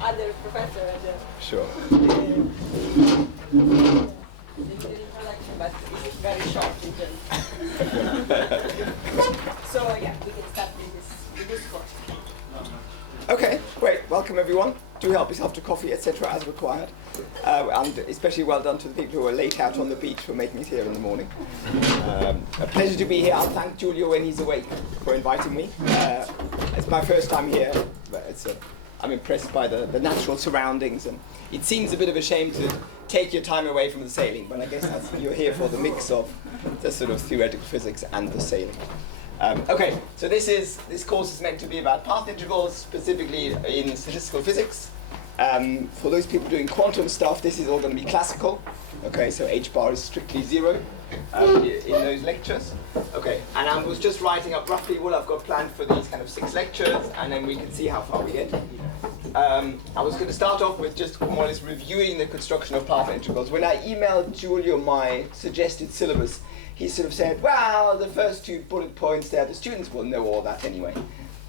other professor at the Sure. the introduction, but it is very short in general. So yeah, we can start with this course. Okay, great. Welcome everyone. Do help yourself to coffee, etc. as required. And especially well done to the people who are late out on the beach for making it here in the morning. A pleasure to be here. I'll thank Giulio when he's awake for inviting me. It's my first time here, but I'm impressed by the natural surroundings, and it seems a bit of a shame to take your time away from the sailing, but I guess you're here for the mix of the sort of theoretical physics and the sailing. Okay, so this course is meant to be about path integrals, specifically in statistical physics. For those people doing quantum stuff, this is all going to be classical. Okay, so h bar is strictly 0 in those lectures. Okay, and I was just writing up roughly what I've got planned for these kind of 6 lectures, and then we can see how far we get. I was going to start off with just more or less reviewing the construction of path integrals. When I emailed Giulio my suggested syllabus, he sort of said, well, the first 2 bullet points there, the students will know all that anyway.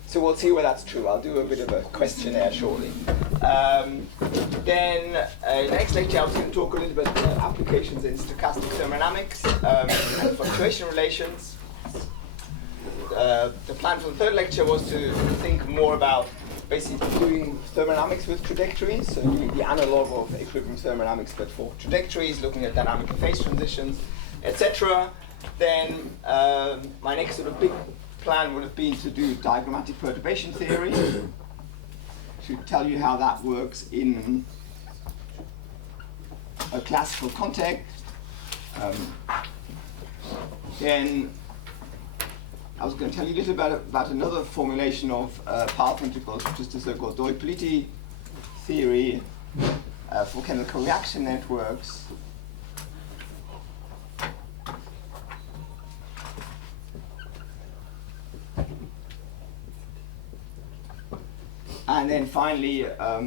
So we'll see whether that's true. I'll do a bit of a questionnaire shortly. Then next lecture I was going to talk a little bit about applications in stochastic thermodynamics and fluctuation relations. The plan for the third lecture was to think more about basically doing thermodynamics with trajectories, so doing the analog of equilibrium thermodynamics but for trajectories, looking at dynamic and phase transitions, etc. Then my next sort of big plan would have been to do diagrammatic perturbation theory, to tell you how that works in a classical context. Then I was going to tell you a little bit about another formulation of path integrals, which is the so-called Doi-Politi theory for chemical reaction networks. And then finally, at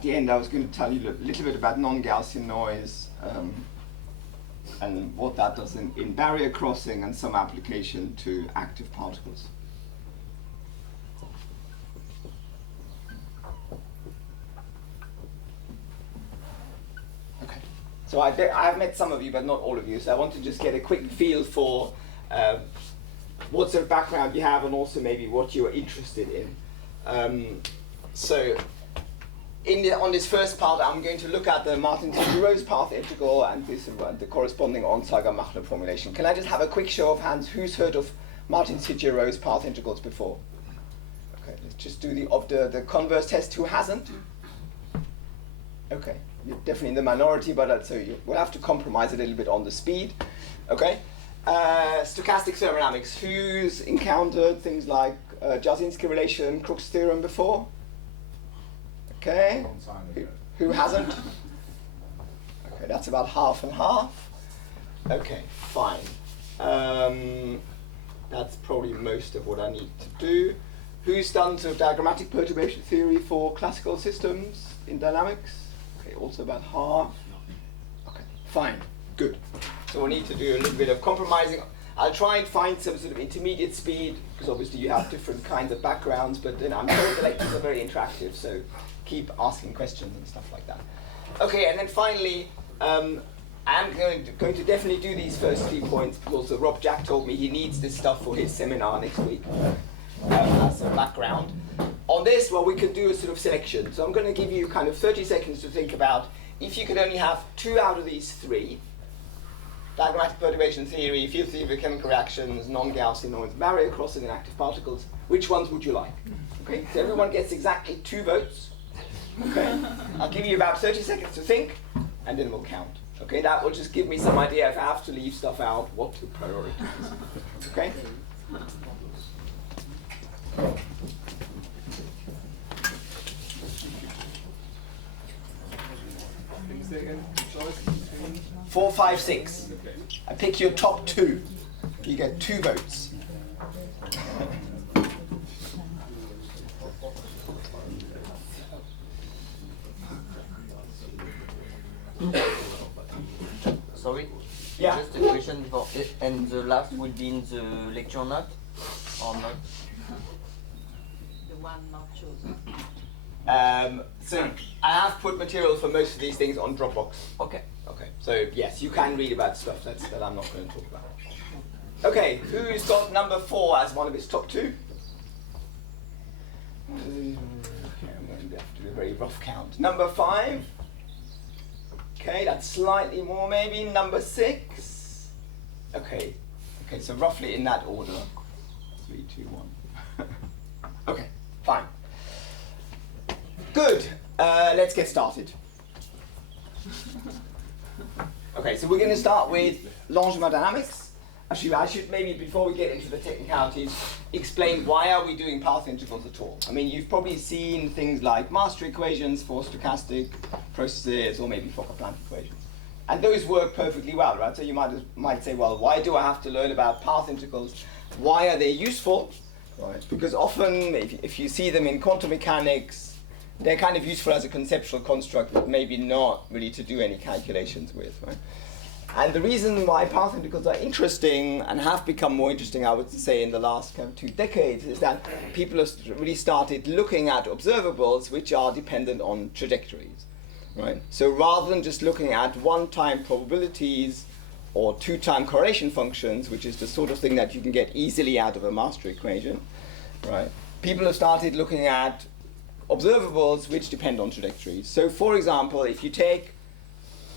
the end, I was going to tell you a little bit about non-Gaussian noise and what that does in barrier crossing and some application to active particles. Okay, so I've met some of you, but not all of you, so I want to just get a quick feel for what sort of background you have and also maybe what you're interested in. So on this first part, I'm going to look at the Martin-Rose path integral and the corresponding Onsager-Machner formulation. Can I just have a quick show of hands? Who's heard of Martin-Rose path integrals before? Okay, let's just do the converse test. Who hasn't? Okay, you're definitely in the minority, but so we'll have to compromise a little bit on the speed. Okay. Stochastic thermodynamics. Who's encountered things like Jarzynski relation, Crookes theorem before? Okay. Who hasn't? Okay, that's about half and half. Okay, fine. That's probably most of what I need to do. Who's done sort of diagrammatic perturbation theory for classical systems in dynamics? Okay, also about half. Okay, fine, good. So we'll need to do a little bit of compromising. I'll try and find some sort of intermediate speed, because obviously you have different kinds of backgrounds, but then I'm sure the lectures are very interactive, so keep asking questions and stuff like that. Okay, and then finally, I'm going to definitely do these first 3 points, because also Rob Jack told me he needs this stuff for his seminar next week as a background. On this, well, we could do a sort of selection. So I'm going to give you kind of 30 seconds to think about if you could only have 2 out of these 3, diagrammatic perturbation theory, field theory of chemical reactions, non-Gaussian noise, barrier crossing and active particles, which ones would you like? Okay, so everyone gets exactly 2 votes. Okay, I'll give you about 30 seconds to think, and then we'll count. Okay, that will just give me some idea if I have to leave stuff out, what to prioritize. Okay? Choice 4, 5, 6. I pick your top 2. You get 2 votes. Sorry? Yeah. Just a question for and the last will be in the lecture note or not? The one one not chosen. So I have put materials for most of these things on Dropbox. Okay. Okay, so yes, you can read about stuff that I'm not going to talk about. Okay, who's got number 4 as one of his top 2? Okay, I'm going to have to do a very rough count. Number 5. Okay, that's slightly more maybe. Number 6. Okay, so roughly in that order. 3, 2, 1. Okay, fine. Good. Let's get started. Okay, so we're going to start with Langevin dynamics. Actually, I should maybe, before we get into the technicalities, explain why are we doing path integrals at all. I mean, you've probably seen things like master equations for stochastic processes, or maybe Fokker-Planck equations. And those work perfectly well, right? So you might say, well, why do I have to learn about path integrals? Why are they useful? Right? Because often, if you see them in quantum mechanics, they're kind of useful as a conceptual construct, but maybe not really to do any calculations with, right? And the reason why path integrals are interesting and have become more interesting, I would say, in the last kind of 2 decades, is that people have really started looking at observables which are dependent on trajectories, right? So rather than just looking at one-time probabilities or 2-time correlation functions, which is the sort of thing that you can get easily out of a master equation, right? People have started looking at observables which depend on trajectories. So for example, if you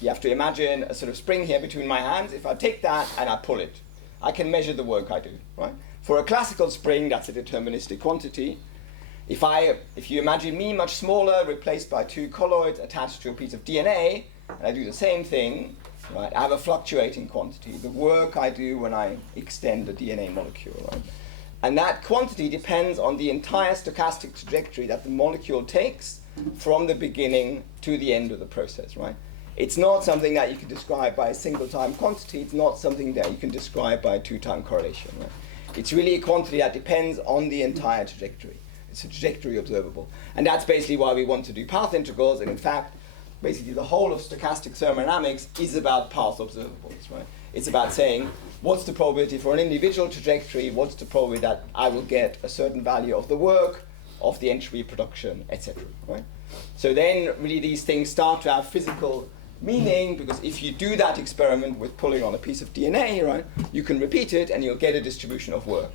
have to imagine a sort of spring here between my hands. If I take that and I pull it, I can measure the work I do, right? For a classical spring, that's a deterministic quantity. If you imagine me much smaller, replaced by 2 colloids attached to a piece of DNA, and I do the same thing, right? I have a fluctuating quantity, the work I do when I extend the DNA molecule, right? And that quantity depends on the entire stochastic trajectory that the molecule takes from the beginning to the end of the process, right? It's not something that you can describe by a single time quantity. It's not something that you can describe by a 2-time correlation, right? It's really a quantity that depends on the entire trajectory. It's a trajectory observable. And that's basically why we want to do path integrals. And in fact, basically the whole of stochastic thermodynamics is about path observables, right? It's about saying, what's the probability for an individual trajectory? What's the probability that I will get a certain value of the work, of the entropy production, etc., right? So then really these things start to have physical meaning, because if you do that experiment with pulling on a piece of DNA, right, you can repeat it and you'll get a distribution of work,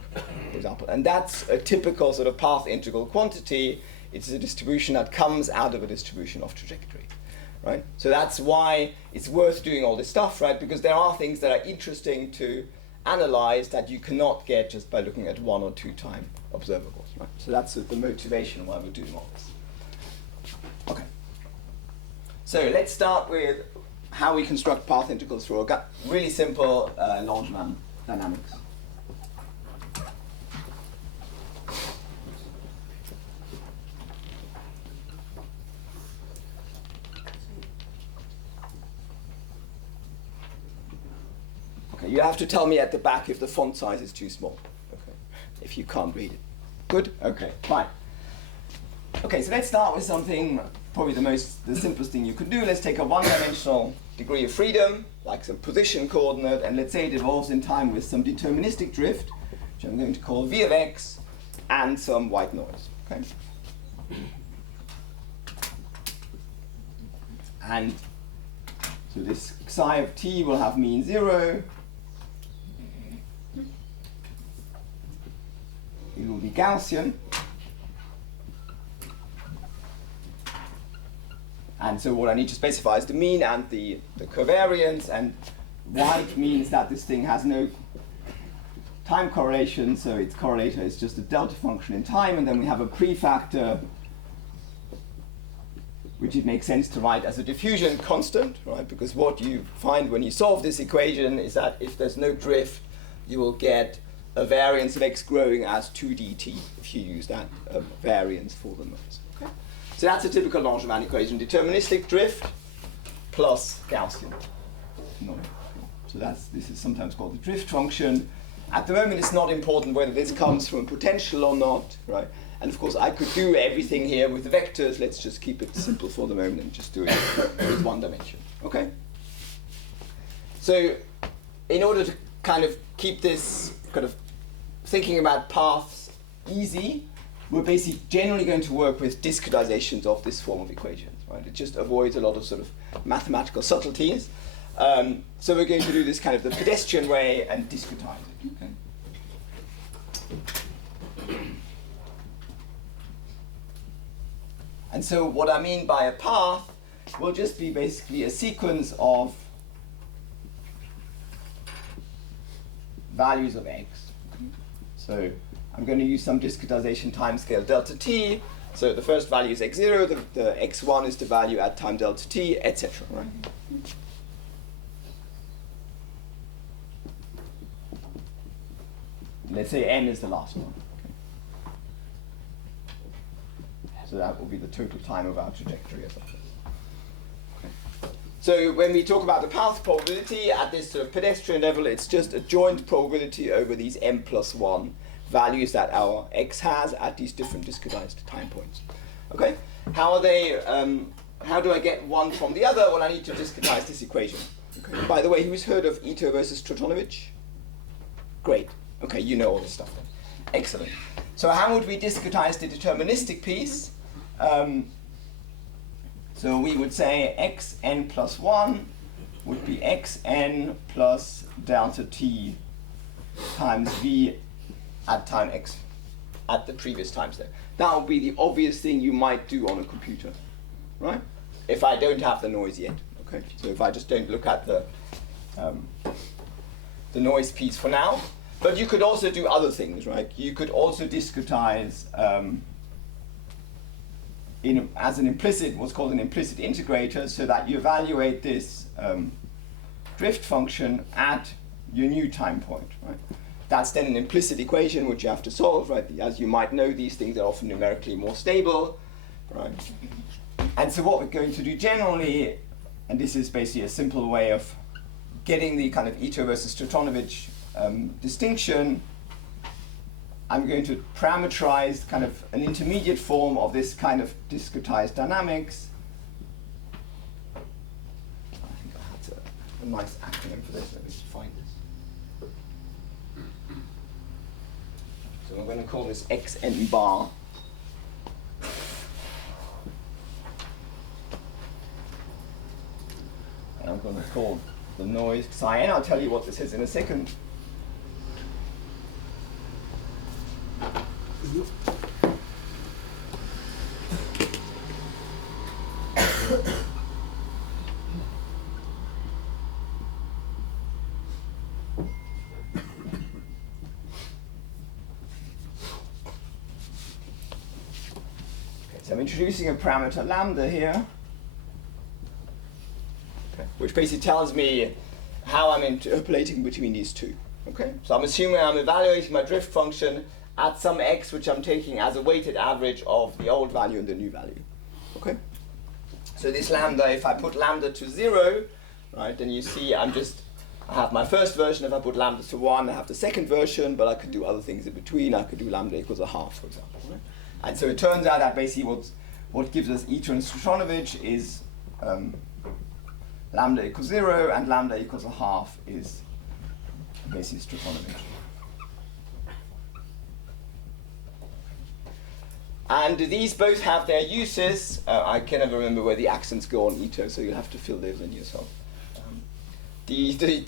for example. And that's a typical sort of path integral quantity. It's a distribution that comes out of a distribution of trajectory, right? So that's why it's worth doing all this stuff, right? Because there are things that are interesting to analyze that you cannot get just by looking at 1 or 2-time observables, right? So that's the motivation why we're doing all this. Okay. So let's start with how we construct path integrals for a really simple Langevin dynamics. Okay, you have to tell me at the back if the font size is too small. Okay, if you can't read it. Good? Okay, fine. Okay, so let's start with something, probably the simplest thing you could do. Let's take a 1-dimensional degree of freedom, like some position coordinate, and let's say it evolves in time with some deterministic drift, which I'm going to call V of x, and some white noise. Okay? And so this psi of t will have mean 0. It will be Gaussian. And so what I need to specify is the mean and the covariance, and white means that this thing has no time correlation, so its correlator is just a delta function in time, and then we have a prefactor which it makes sense to write as a diffusion constant, right? Because what you find when you solve this equation is that if there's no drift, you will get a variance of x growing as 2dt if you use that variance for the noise. Okay? So that's a typical Langevin equation: deterministic drift plus Gaussian noise. So this is sometimes called the drift function. At the moment, it's not important whether this comes from potential or not, right? And of course, I could do everything here with vectors. Let's just keep it simple for the moment and just do it with 1 dimension. Okay? So in order to kind of keep this kind of thinking about paths easy, we're basically generally going to work with discretizations of this form of equations, right? It just avoids a lot of sort of mathematical subtleties. So we're going to do this kind of the pedestrian way and discretize it. Okay? And so what I mean by a path will just be basically a sequence of values of x. So I'm going to use some discretization timescale delta t. So the first value is x0, the x1 is the value at time delta t, etc. Right? Let's say n is the last one. Okay. So that will be the total time of our trajectory or something. Okay. So when we talk about the path probability at this sort of pedestrian level, it's just a joint probability over these m plus 1 values that our x has at these different discretized time points. Okay? How are they? How do I get one from the other? Well, I need to discretize this equation. Okay. By the way, who's heard of Ito versus Tratonovich? Great. Okay, you know all this stuff then. Excellent. So how would we discretize the deterministic piece? So we would say xn plus 1 would be xn plus delta t times v at time x, at the previous time step. That would be the obvious thing you might do on a computer, right? If I don't have the noise yet, okay? So if I just don't look at the noise piece for now. But you could also do other things, right? You could also discretize as an implicit, what's called an implicit integrator, so that you evaluate this drift function at your new time point, right? That's then an implicit equation which you have to solve, right? As you might know, these things are often numerically more stable, right? And so what we're going to do generally, and this is basically a simple way of getting the kind of Ito versus Tratonovich distinction, I'm going to parameterize kind of an intermediate form of this kind of discretized dynamics. I think I had a nice acronym for this. Let me just find this. So I'm going to call this xn bar. And I'm going to call the noise psi n. I'll tell you what this is in a second. So I'm introducing a parameter lambda here, okay, which basically tells me how I'm interpolating between these two. Okay, so I'm assuming I'm evaluating my drift function at some x which I'm taking as a weighted average of the old value and the new value. Okay, so this lambda, if I put lambda to 0, right, then you see I have my first version. If I put lambda to 1, I have the second version, but I could do other things in between. I could do lambda equals a half, for example. Right? And so it turns out that basically what gives us Ito and Tratonovich is lambda equals 0 and lambda equals a half is basically Tratonovich. And these both have their uses. I can never remember where the accents go on Ito, so you'll have to fill those in yourself. The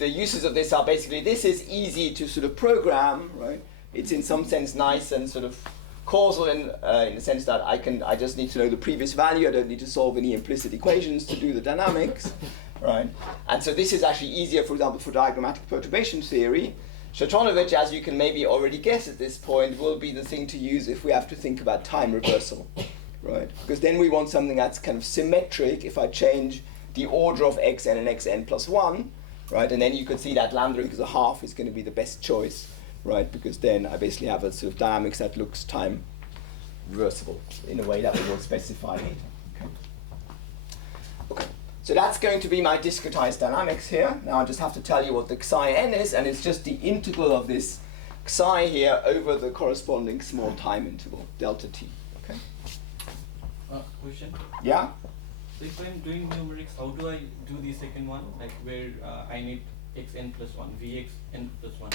uses of this are basically, this is easy to sort of program, right? It's in some sense nice and sort of causal in the sense that I just need to know the previous value. I don't need to solve any implicit equations to do the dynamics, right? And so this is actually easier, for example, for diagrammatic perturbation theory. Tratonovich, as you can maybe already guess at this point, will be the thing to use if we have to think about time reversal, right? Because then we want something that's kind of symmetric if I change the order of xn and xn plus 1, right? And then you could see that lambda equals a half is going to be the best choice, right? Because then I basically have a sort of dynamics that looks time reversible in a way that we will specify later. Okay. Okay. So that's going to be my discretized dynamics here. Now I just have to tell you what the psi n is, and it's just the integral of this psi here over the corresponding small time interval, delta t. Okay. Question. Yeah? So if I'm doing numerics, how do I do the second one? Like where I need xn plus 1, vxn plus 1.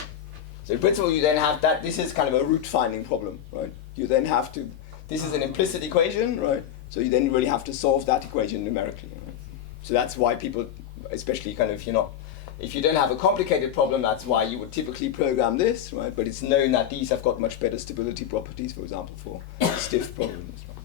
So in principle you then have that, this is kind of a root finding problem, right? you then have to, this is an implicit equation, right? So you then really have to solve that equation numerically, right? So that's why people, especially kind of, if you don't have a complicated problem, that's why you would typically program this, right? But it's known that these have got much better stability properties, for example, for stiff problems, right?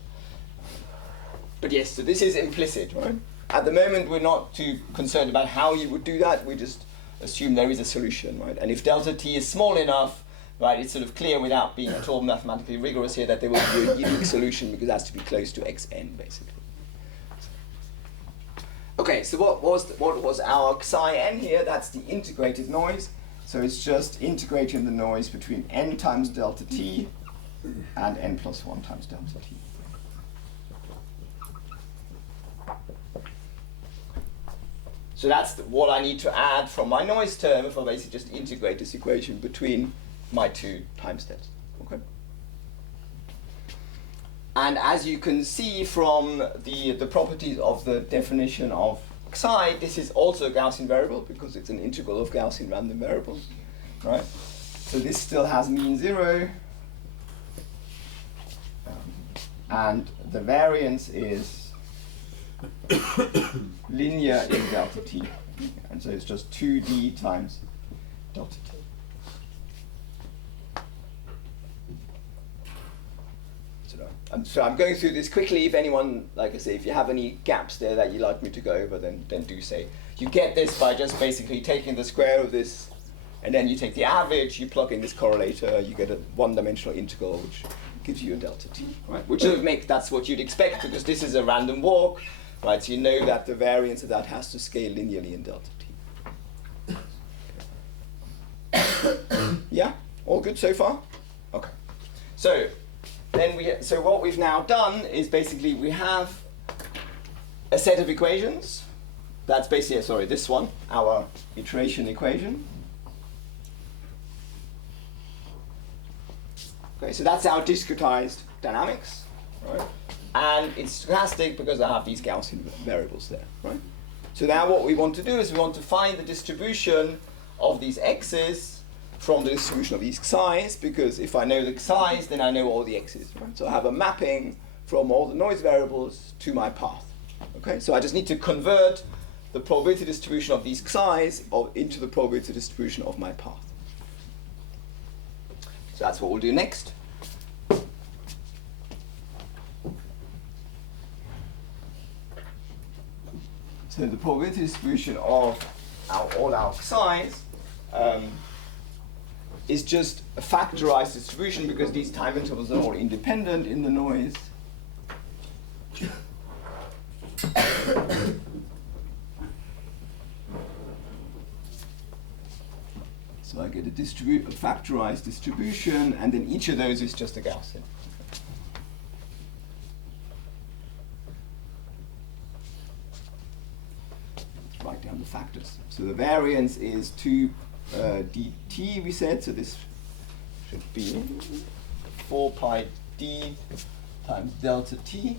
But yes, so this is implicit, right? At the moment, we're not too concerned about how you would do that. We just assume there is a solution, right? And if delta t is small enough, right, it's sort of clear without being at all mathematically rigorous here that there will be a unique solution because it has to be close to xn, basically. Okay, so what was our psi n here? That's the integrated noise. So it's just integrating the noise between n times delta t and n plus 1 times delta t. So that's what I need to add from my noise term if I basically just integrate this equation between my two time steps. Okay. And as you can see from the properties of the definition of psi, this is also a Gaussian variable because it's an integral of Gaussian random variables, right? So this still has mean 0, and the variance is linear in delta t, and so it's just 2d times delta t. So I'm going through this quickly. If anyone, like I say, if you have any gaps there that you'd like me to go over, then do say. You get this by just basically taking the square of this, and then you take the average, you plug in this correlator, you get a one-dimensional integral, which gives you a delta t, right? Which would make, that's what you'd expect, because this is a random walk, right? So you know that the variance of that has to scale linearly in delta t. Yeah? All good so far? Okay. So then so what we've now done is basically we have a set of equations. That's basically, sorry, this one, our iteration equation. Okay, so that's our discretized dynamics, right? And it's stochastic because I have these Gaussian variables there, right? So now what we want to do is we want to find the distribution of these x's from the distribution of these xi's, because if I know the xi's, then I know all the x's, right? So I have a mapping from all the noise variables to my path. Okay, so I just need to convert the probability distribution of these xi's into the probability distribution of my path. So that's what we'll do next. So the probability distribution of all our xi's is just a factorized distribution because these time intervals are all independent in the noise. So I get a factorized distribution, and then each of those is just a Gaussian. Write down the factors. So the variance is 2 dt, we said, so this should be 4 pi d times delta t.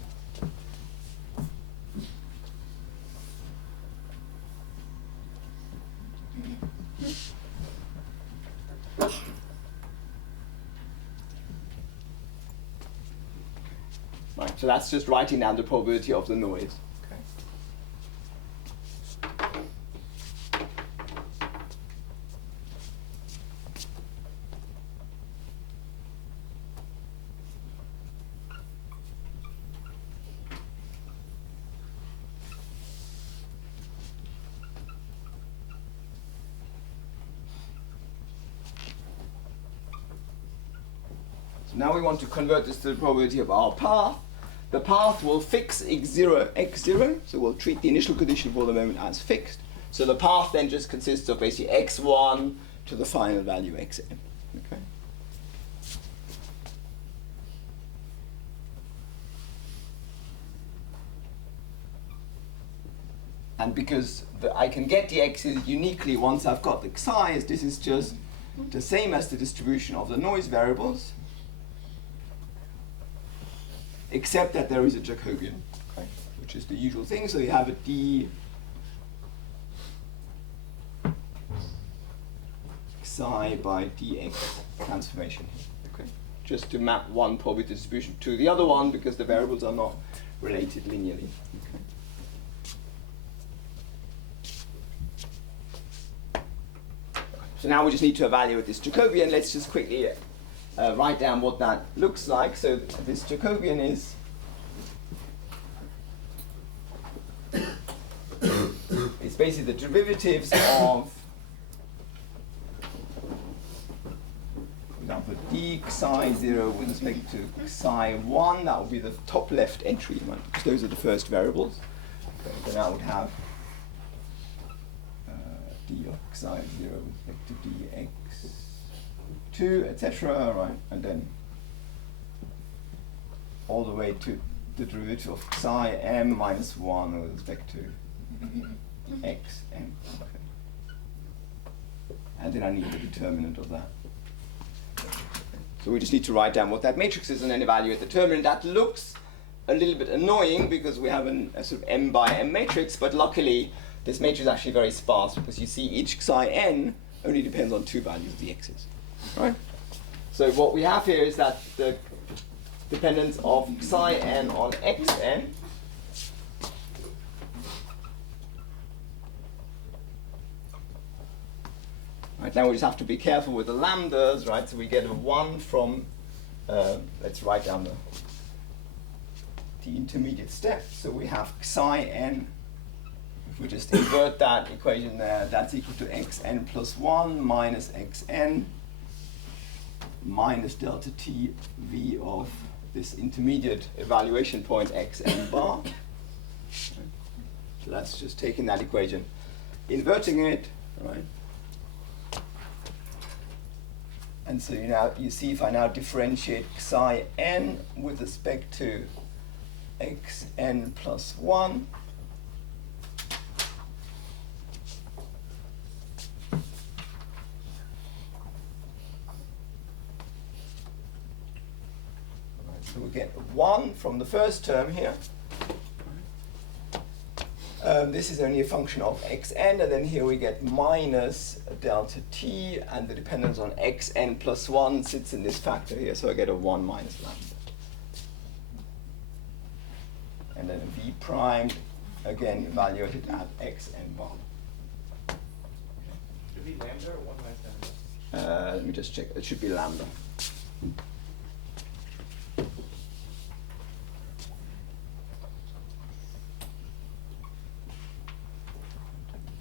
Right, so that's just writing down the probability of the noise. Now we want to convert this to the probability of our path. The path will fix x0, so we'll treat the initial condition for the moment as fixed. So the path then just consists of basically x1 to the final value xn. Okay. And because I can get the x's uniquely once I've got the xi's, this is just the same as the distribution of the noise variables, except that there is a Jacobian, okay, which is the usual thing. So you have a d psi by dx transformation. Okay. just to map one probability distribution to the other one because the variables are not related linearly. So now we just need to evaluate this Jacobian. Let's just quickly write down what that looks like. So this Jacobian is it's basically the derivatives of, for example, d psi 0 with respect to psi 1. That would be the top left entry, right? Because those are the first variables. Okay, then I would have d of psi 0 with respect to dx2, etc. Right, and then all the way to the derivative of psi m minus 1 with respect to x m. Okay. And then I need the determinant of that. So we just need to write down what that matrix is and then evaluate the determinant. That looks a little bit annoying because we have a sort of m by m matrix, but luckily this matrix is actually very sparse because you see each psi n only depends on two values of the x's. Right? So what we have here is that the dependence of psi n on xn right, now we just have to be careful with the lambdas, right? So we get a 1 from, let's write down the intermediate step. So we have psi n. If we just invert that equation there, that's equal to xn plus 1 minus xn minus delta t v of this intermediate evaluation point xn bar. So that's just taking that equation, inverting it, right? And so you see if I now differentiate psi n with respect to xn plus 1, so we get 1 from the first term here. This is only a function of xn, and then here we get minus delta t, and the dependence on xn plus 1 sits in this factor here, so I get a 1 minus lambda. And then a v prime, again evaluated at xn bar. Should be lambda or 1 minus lambda? Let me just check. It should be lambda.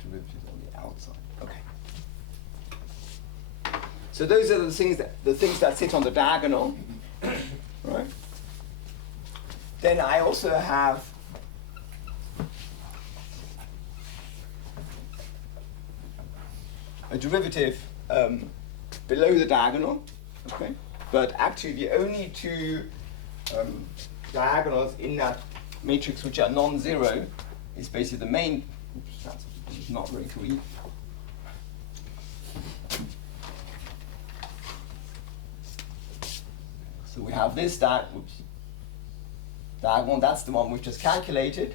Derivatives on the outside. Okay. So those are the things that sit on the diagonal, right? Then I also have a derivative below the diagonal, okay? But actually the only two diagonals in that matrix which are non-zero is basically the main, oops, that's not very clean. So we have this diagonal, that's the one we've just calculated.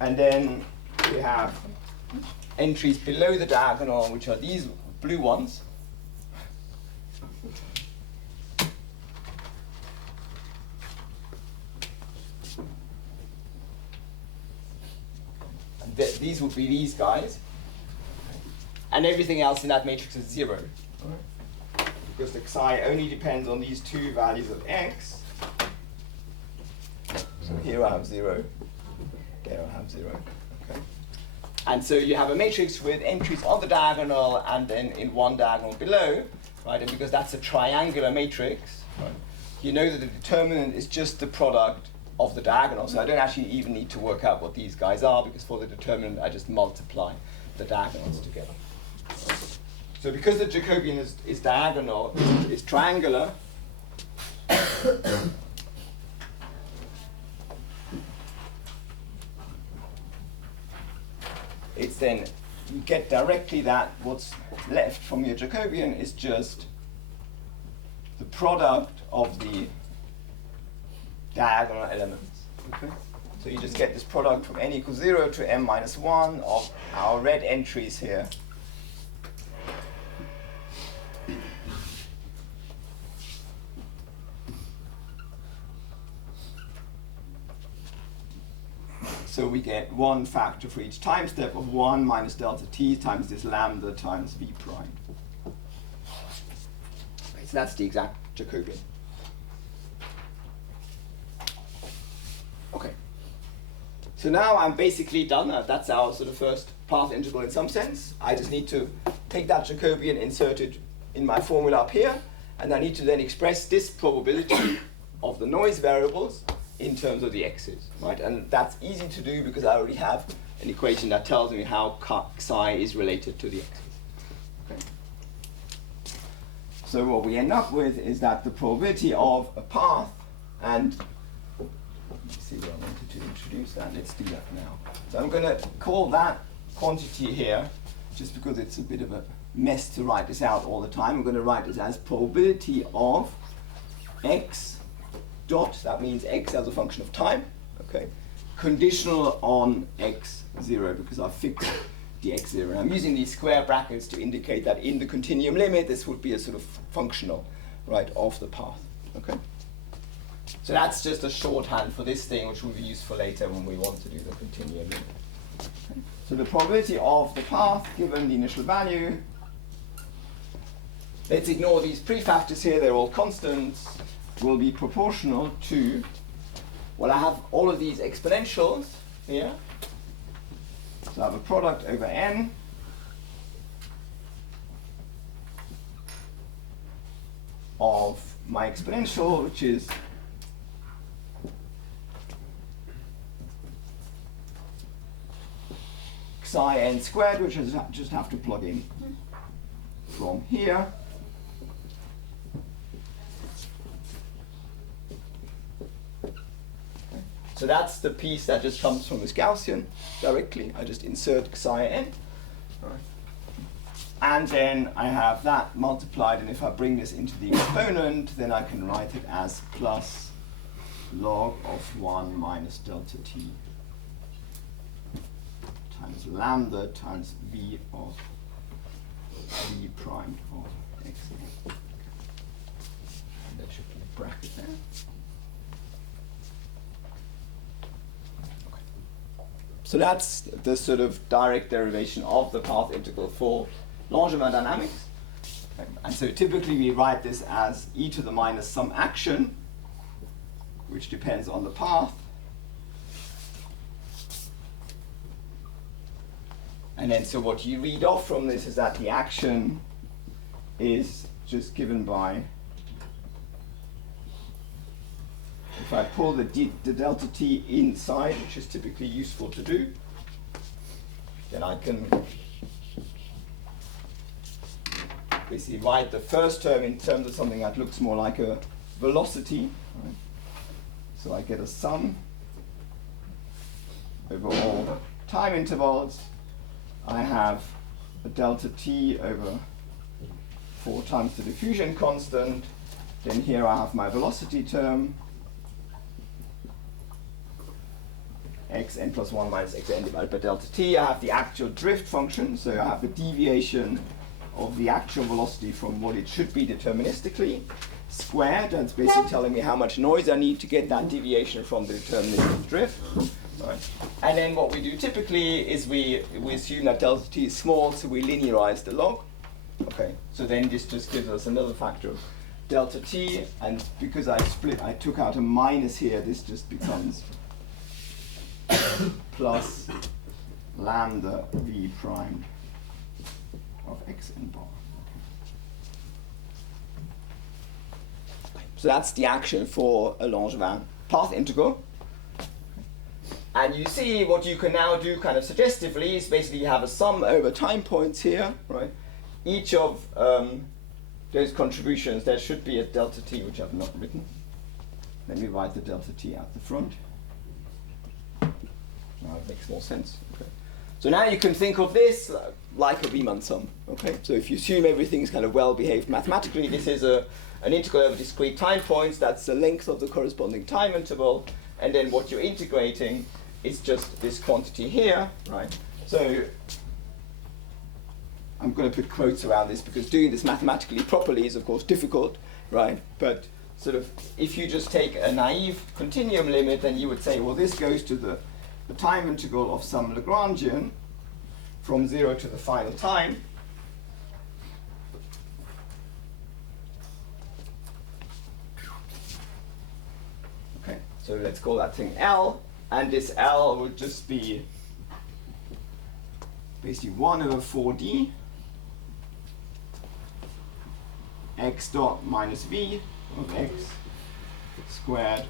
And then we have entries below the diagonal, which are these blue ones. And these would be these guys. And everything else in that matrix is 0. Because the psi only depends on these two values of x. So here I have 0, there I have 0. Okay. And so you have a matrix with entries on the diagonal and then in one diagonal below, right? And because that's a triangular matrix, right, you know that the determinant is just the product of the diagonal. So I don't actually even need to work out what these guys are, because for the determinant I just multiply the diagonals together. So because the Jacobian is diagonal, is triangular, it's then, you get directly that what's left from your Jacobian is just the product of the diagonal elements. Okay? So you just get this product from n equals 0 to m minus 1 of our red entries here. So we get one factor for each time step of 1 minus delta t times this lambda times v prime. Okay, so that's the exact Jacobian. Okay. So now I'm basically done. That's our sort of first path integral in some sense. I just need to take that Jacobian, insert it in my formula up here, and I need to then express this probability of the noise variables in terms of the x's, right? And that's easy to do because I already have an equation that tells me how psi is related to the x's. Okay. So what we end up with is that the probability of a path, and let's see what I wanted to introduce that. Let's do that now. So I'm going to call that quantity here, just because it's a bit of a mess to write this out all the time. I'm going to write this as probability of x dot, that means x as a function of time, okay, conditional on x0, because I've fixed the x0. And I'm using these square brackets to indicate that in the continuum limit, this would be a sort of functional, right, of the path, okay? So that's just a shorthand for this thing, which will be useful later when we want to do the continuum limit. Okay. So the probability of the path, given the initial value, let's ignore these prefactors here, they're all constants, will be proportional to, well, I have all of these exponentials here. So I have a product over n of my exponential, which is psi n squared, which I just have to plug in from here. So that's the piece that just comes from this Gaussian directly. I just insert psi n. Right. And then I have that multiplied, and if I bring this into the exponent, then I can write it as plus log of 1 minus delta t times lambda times v of v prime of x. And that should be a bracket there. So that's the sort of direct derivation of the path integral for Langevin dynamics. And so typically we write this as e to the minus some action, which depends on the path. And then so what you read off from this is that the action is just given by, if I pull the delta t inside, which is typically useful to do, then I can basically write the first term in terms of something that looks more like a velocity. Right? So I get a sum over all time intervals. I have a delta t over 4 times the diffusion constant. Then here I have my velocity term, xn plus 1 minus xn divided by delta t. I have the actual drift function, so I have the deviation of the actual velocity from what it should be deterministically squared. That's basically telling me how much noise I need to get that deviation from the deterministic drift. Right. And then what we do typically is we assume that delta t is small, so we linearize the log. Okay, so then this just gives us another factor of delta t, and because I took out a minus here, this just becomes plus lambda v prime of x n bar. So that's the action for a Langevin path integral. And you see what you can now do kind of suggestively is basically you have a sum over time points here, right? Each of those contributions, there should be a delta t, which I've not written. Let me write the delta t at the front. Now it makes more sense. Okay. So now you can think of this like a Riemann sum. Okay. So if you assume everything is kind of well behaved mathematically, this is an integral over discrete time points. That's the length of the corresponding time interval, and then what you're integrating is just this quantity here, right? So I'm going to put quotes around this because doing this mathematically properly is of course difficult, right? But sort of if you just take a naive continuum limit, then you would say, well, this goes to the the time integral of some Lagrangian from 0 to the final time, okay, so let's call that thing L, and this L would just be basically 1 over 4d x dot minus v of x squared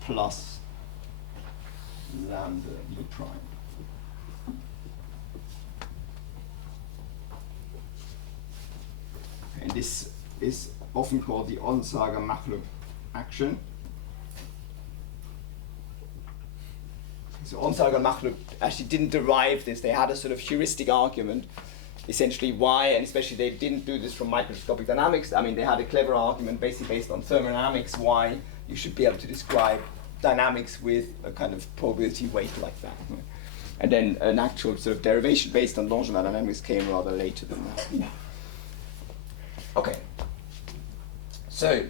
plus lambda v prime. And this is often called the Onsager-Machlub action. So Onsager-Machlub actually didn't derive this. They had a sort of heuristic argument, essentially why, and especially they didn't do this from microscopic dynamics. I mean, they had a clever argument basically based on thermodynamics why you should be able to describe dynamics with a kind of probability weight like that. Right? And then an actual sort of derivation based on Langevin dynamics came rather later than that. Okay. So,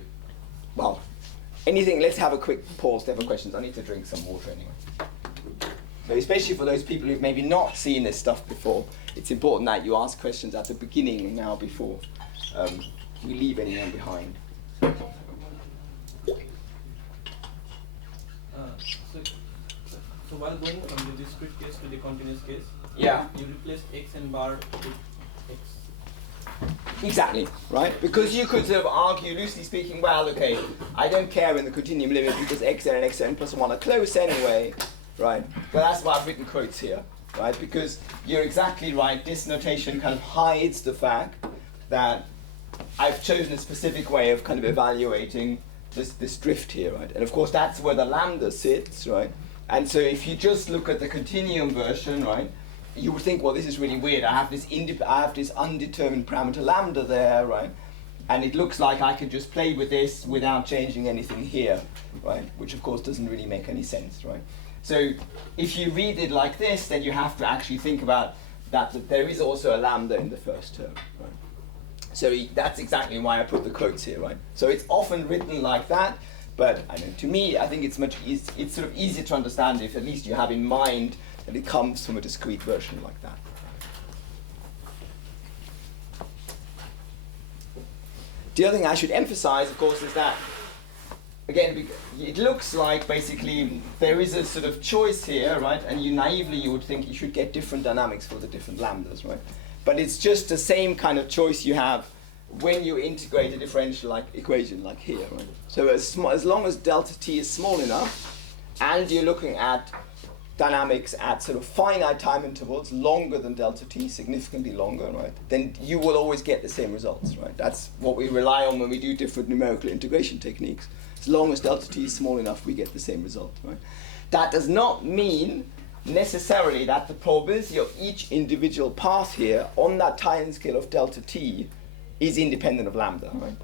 well, anything, let's have a quick pause to have questions. I need to drink some water anyway. So especially for those people who've maybe not seen this stuff before, it's important that you ask questions at the beginning now before we leave anyone behind. So while going from the discrete case to the continuous case, Yeah. you replace x and bar with x. Exactly, right? Because you could sort of argue, loosely speaking, well, okay, I don't care in the continuum limit because xn and xn plus 1 are close anyway, right? But that's why I've written quotes here, right? Because you're exactly right, this notation kind of hides the fact that I've chosen a specific way of kind of evaluating this drift here, right? And of course, that's where the lambda sits, right? And so if you just look at the continuum version, right, you would think, well, this is really weird. I have this undetermined parameter lambda there, right? And it looks like I could just play with this without changing anything here, right? Which of course doesn't really make any sense, right? So if you read it like this, then you have to actually think about that there is also a lambda in the first term, right? So that's exactly why I put the quotes here, right? So it's often written like that, but I know, to me, I think it's it's sort of easier to understand if at least you have in mind that it comes from a discrete version like that. The other thing I should emphasize, of course, is that, again, it looks like basically there is a sort of choice here, right? And naively you would think you should get different dynamics for the different lambdas, right? But it's just the same kind of choice you have when you integrate a differential equation like here, right? So as long as delta t is small enough, and you're looking at dynamics at sort of finite time intervals longer than delta t, significantly longer, right? Then you will always get the same results, right? That's what we rely on when we do different numerical integration techniques. As long as delta t is small enough, we get the same result, right? That does not mean necessarily that the probability of each individual path here on that time scale of delta t is independent of lambda, right?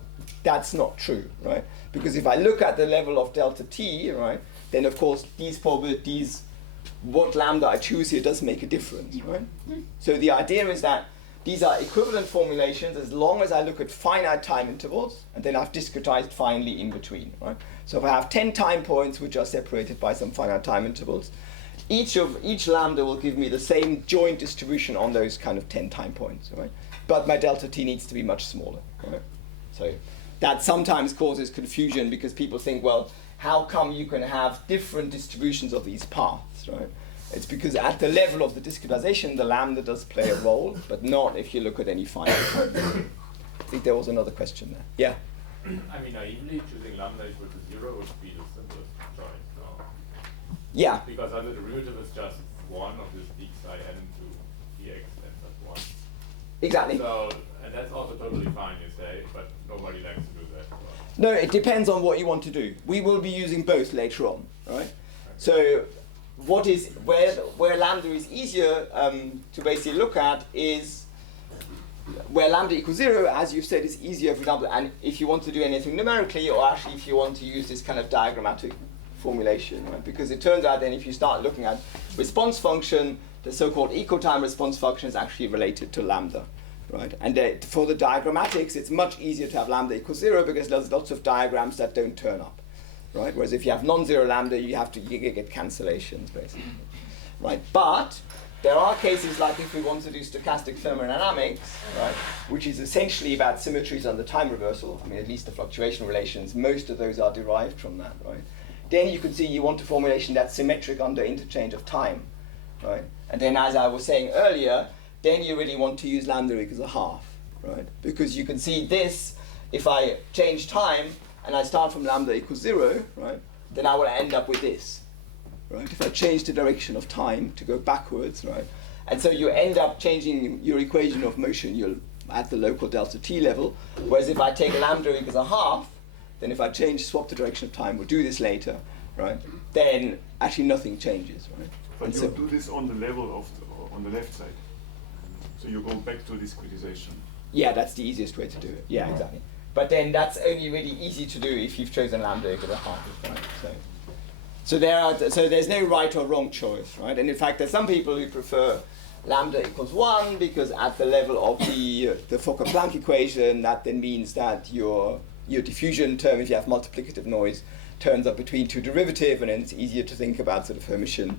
That's not true, right? Because if I look at the level of delta t, right, then of course these probabilities, what lambda I choose here does make a difference, right? So the idea is that these are equivalent formulations as long as I look at finite time intervals, and then I've discretized finally in between, right? So if I have 10 time points which are separated by some finite time intervals, each lambda will give me the same joint distribution on those kind of 10 time points, right? But my delta t needs to be much smaller, right? So that sometimes causes confusion because people think, well, how come you can have different distributions of these paths, right? It's because at the level of the discretization, the lambda does play a role, but not if you look at any finite points. I think there was another question there. Yeah? I mean, naively, choosing lambda equal to 0 would be the simplest choice, no? Yeah. Because the derivative is just 1 of this dx I n into dx, and that's 1. Exactly. So, and that's also totally fine, you say, but nobody likes to do that. No, it depends on what you want to do. We will be using both later on, right? Okay. So where lambda is easier to basically look at is where lambda equals 0, as you've said, is easier, for example, and if you want to do anything numerically, or actually if you want to use this kind of diagrammatic formulation, right? Because it turns out then if you start looking at response function, the so-called eco-time response function is actually related to lambda, right? And for the diagrammatics, it's much easier to have lambda equals 0 because there's lots of diagrams that don't turn up. right? Whereas if you have non-zero lambda, you get cancellations, basically, right? But there are cases like if we want to do stochastic thermodynamics, right, which is essentially about symmetries under time reversal. I mean, at least the fluctuation relations, most of those are derived from that, right? Then you can see you want a formulation that's symmetric under interchange of time, right? And then, as I was saying earlier, then you really want to use lambda equals a half, right? Because you can see this, if I change time and I start from lambda equals 0, right, then I will end up with this, right? If I change the direction of time to go backwards, right? And so you end up changing your equation of motion at the local delta t level, whereas if I take lambda equals a half, then if I swap the direction of time, we'll do this later, right? Then actually nothing changes, right? But And you so, do this on the level of on the left side. So you go back to discretization. yeah, that's the easiest way to do it. Yeah, exactly. But then that's only really easy to do if you've chosen lambda equals a half, right? So there's no right or wrong choice, right? And in fact, there's some people who prefer lambda equals 1 because at the level of the Fokker-Planck equation, that then means that your diffusion term, if you have multiplicative noise, turns up between two derivative, and then it's easier to think about sort of Hermitian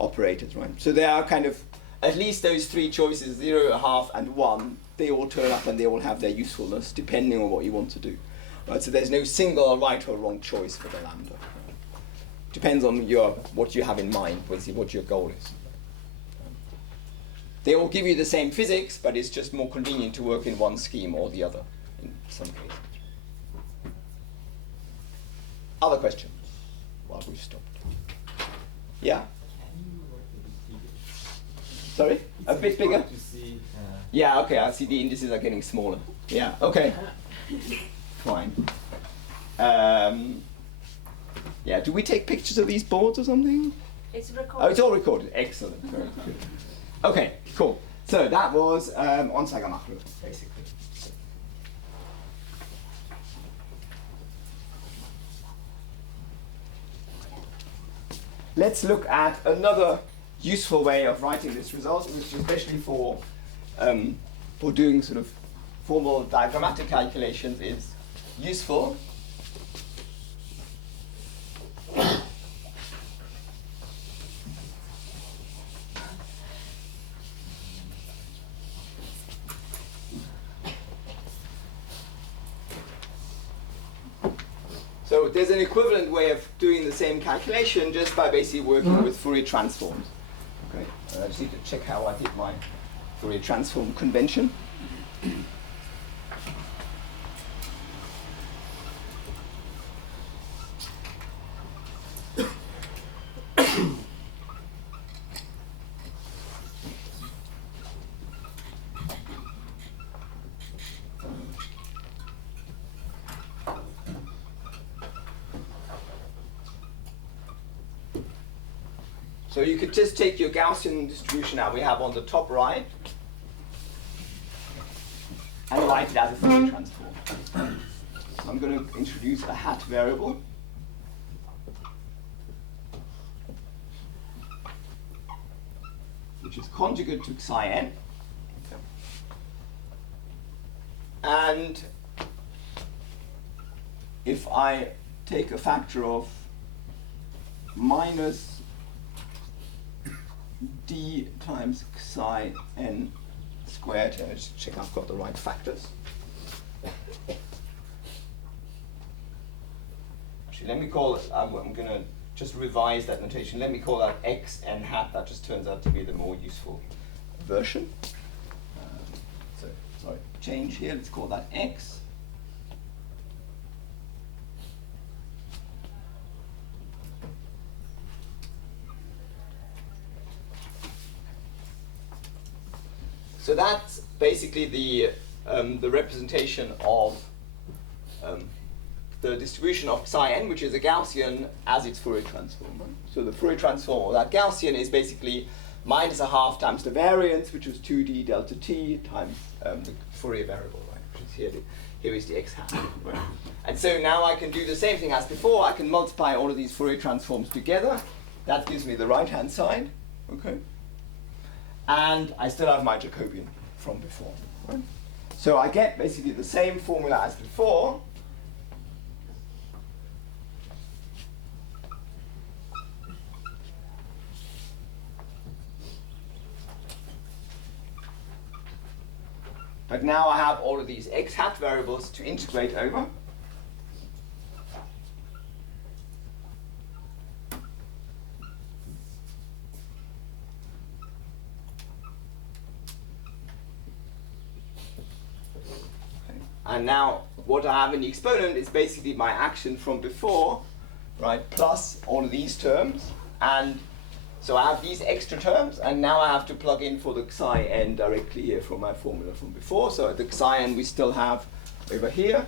operators, right? So there are kind of at least those three choices, 0, a half, and 1, they all turn up and they all have their usefulness depending on what you want to do, right? So there's no single right or wrong choice for the lambda. Right? Depends on what you have in mind, what your goal is. They all give you the same physics, but it's just more convenient to work in one scheme or the other in some cases. Other questions while we've stopped? Yeah? Sorry? A bit bigger? Yeah, okay, I see the indices are getting smaller. Yeah, okay. Fine. Yeah, do we take pictures of these boards or something? It's recorded. Oh, it's all recorded. Excellent. Very good. Okay, cool. So that was Anzeigermachung, basically. Let's look at another useful way of writing this result, which is especially for doing sort of formal diagrammatic calculations is useful. So there's an equivalent way of doing the same calculation just by basically working with Fourier transforms. Okay, I just need to check how I did my Fourier transform convention. So you could just take your Gaussian distribution now we have on the top right and write it as a Fourier transform. I'm going to introduce a hat variable. Which is conjugate to psi n. And if I take a factor of minus d times psi n squared, and just check I've got the right factors. Actually, let me call it, I'm going to just revise that notation. Let me call that x n hat. That just turns out to be the more useful version. So, sorry, change here. Let's call that x. So that's basically the representation of the distribution of psi n, which is a Gaussian as its Fourier transform. Right? So the Fourier transform of that Gaussian is basically minus a half times the variance, which was 2d delta t times the Fourier variable, right? Which is here is the x hat. Right? And so now I can do the same thing as before. I can multiply all of these Fourier transforms together. That gives me the right-hand side. Okay. And I still have my Jacobian from before. Right? So I get basically the same formula as before. But now I have all of these x hat variables to integrate over. And now what I have in the exponent is basically my action from before, right, plus all of these terms. And so I have these extra terms, and now I have to plug in for the psi n directly here from my formula from before. So the psi n we still have over here,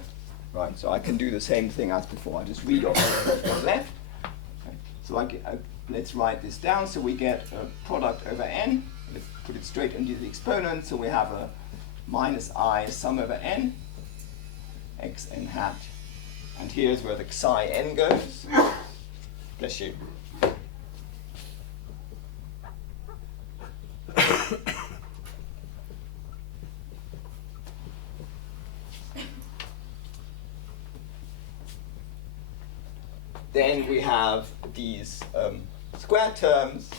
right? So I can do the same thing as before. I just read off what's left. Okay. So let's write this down. So we get a product over n. Let's put it straight into the exponent. So we have a minus I sum over n, x n hat. And here's where the psi n goes. Bless you. Then we have these square terms.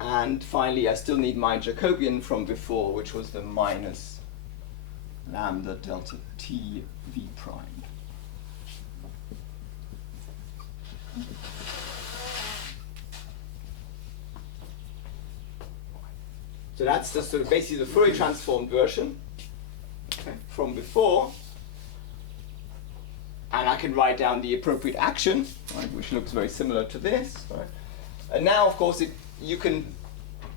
And finally, I still need my Jacobian from before, which was the minus lambda delta t v prime. So that's the sort of basically the Fourier transformed version, okay, from before. And I can write down the appropriate action, right, which looks very similar to this. Right? And now, of course, you can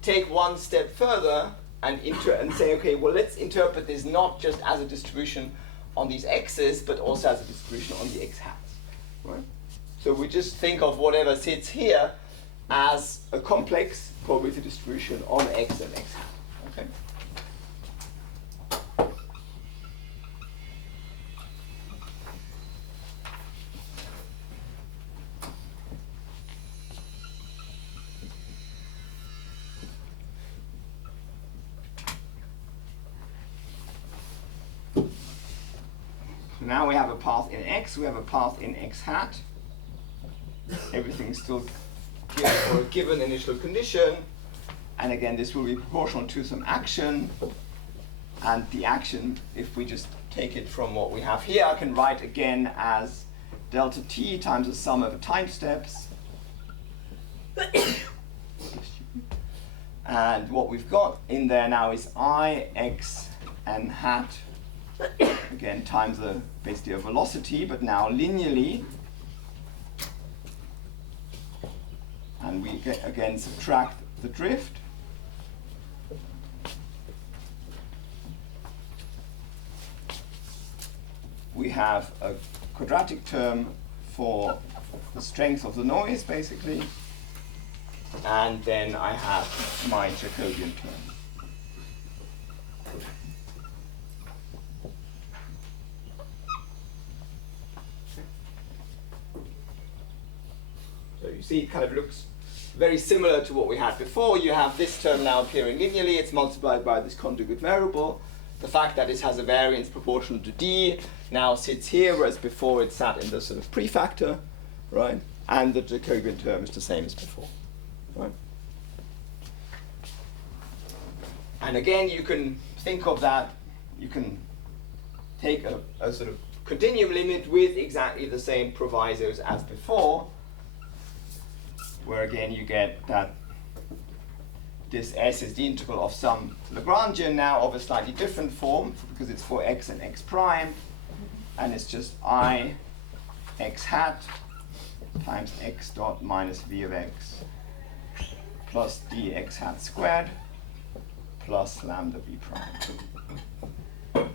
take one step further and say, okay, well, let's interpret this not just as a distribution on these x's, but also as a distribution on the x hats. Right? So we just think of whatever sits here as a complex probability distribution on x and x hat. Okay? Now we have a path in x, we have a path in x hat. Everything is still given for a given initial condition. And again, this will be proportional to some action. And the action, if we just take it from what we have here, I can write again as delta t times the sum of the time steps. And what we've got in there now is I, x, n hat, again, times basically a velocity, but now linearly. And we again subtract the drift. We have a quadratic term for the strength of the noise, basically. And then I have my Jacobian term. So you see it kind of looks very similar to what we had before. You have this term now appearing linearly. It's multiplied by this conjugate variable. The fact that it has a variance proportional to d now sits here, whereas before it sat in the sort of prefactor, right? And the Jacobian term is the same as before, right? And again, you can think of that. You can take a sort of continuum limit with exactly the same provisos as before, where again you get that this S is the integral of some Lagrangian now of a slightly different form because it's for x and x prime, and it's just I x hat times x dot minus v of x plus dx hat squared plus lambda v prime.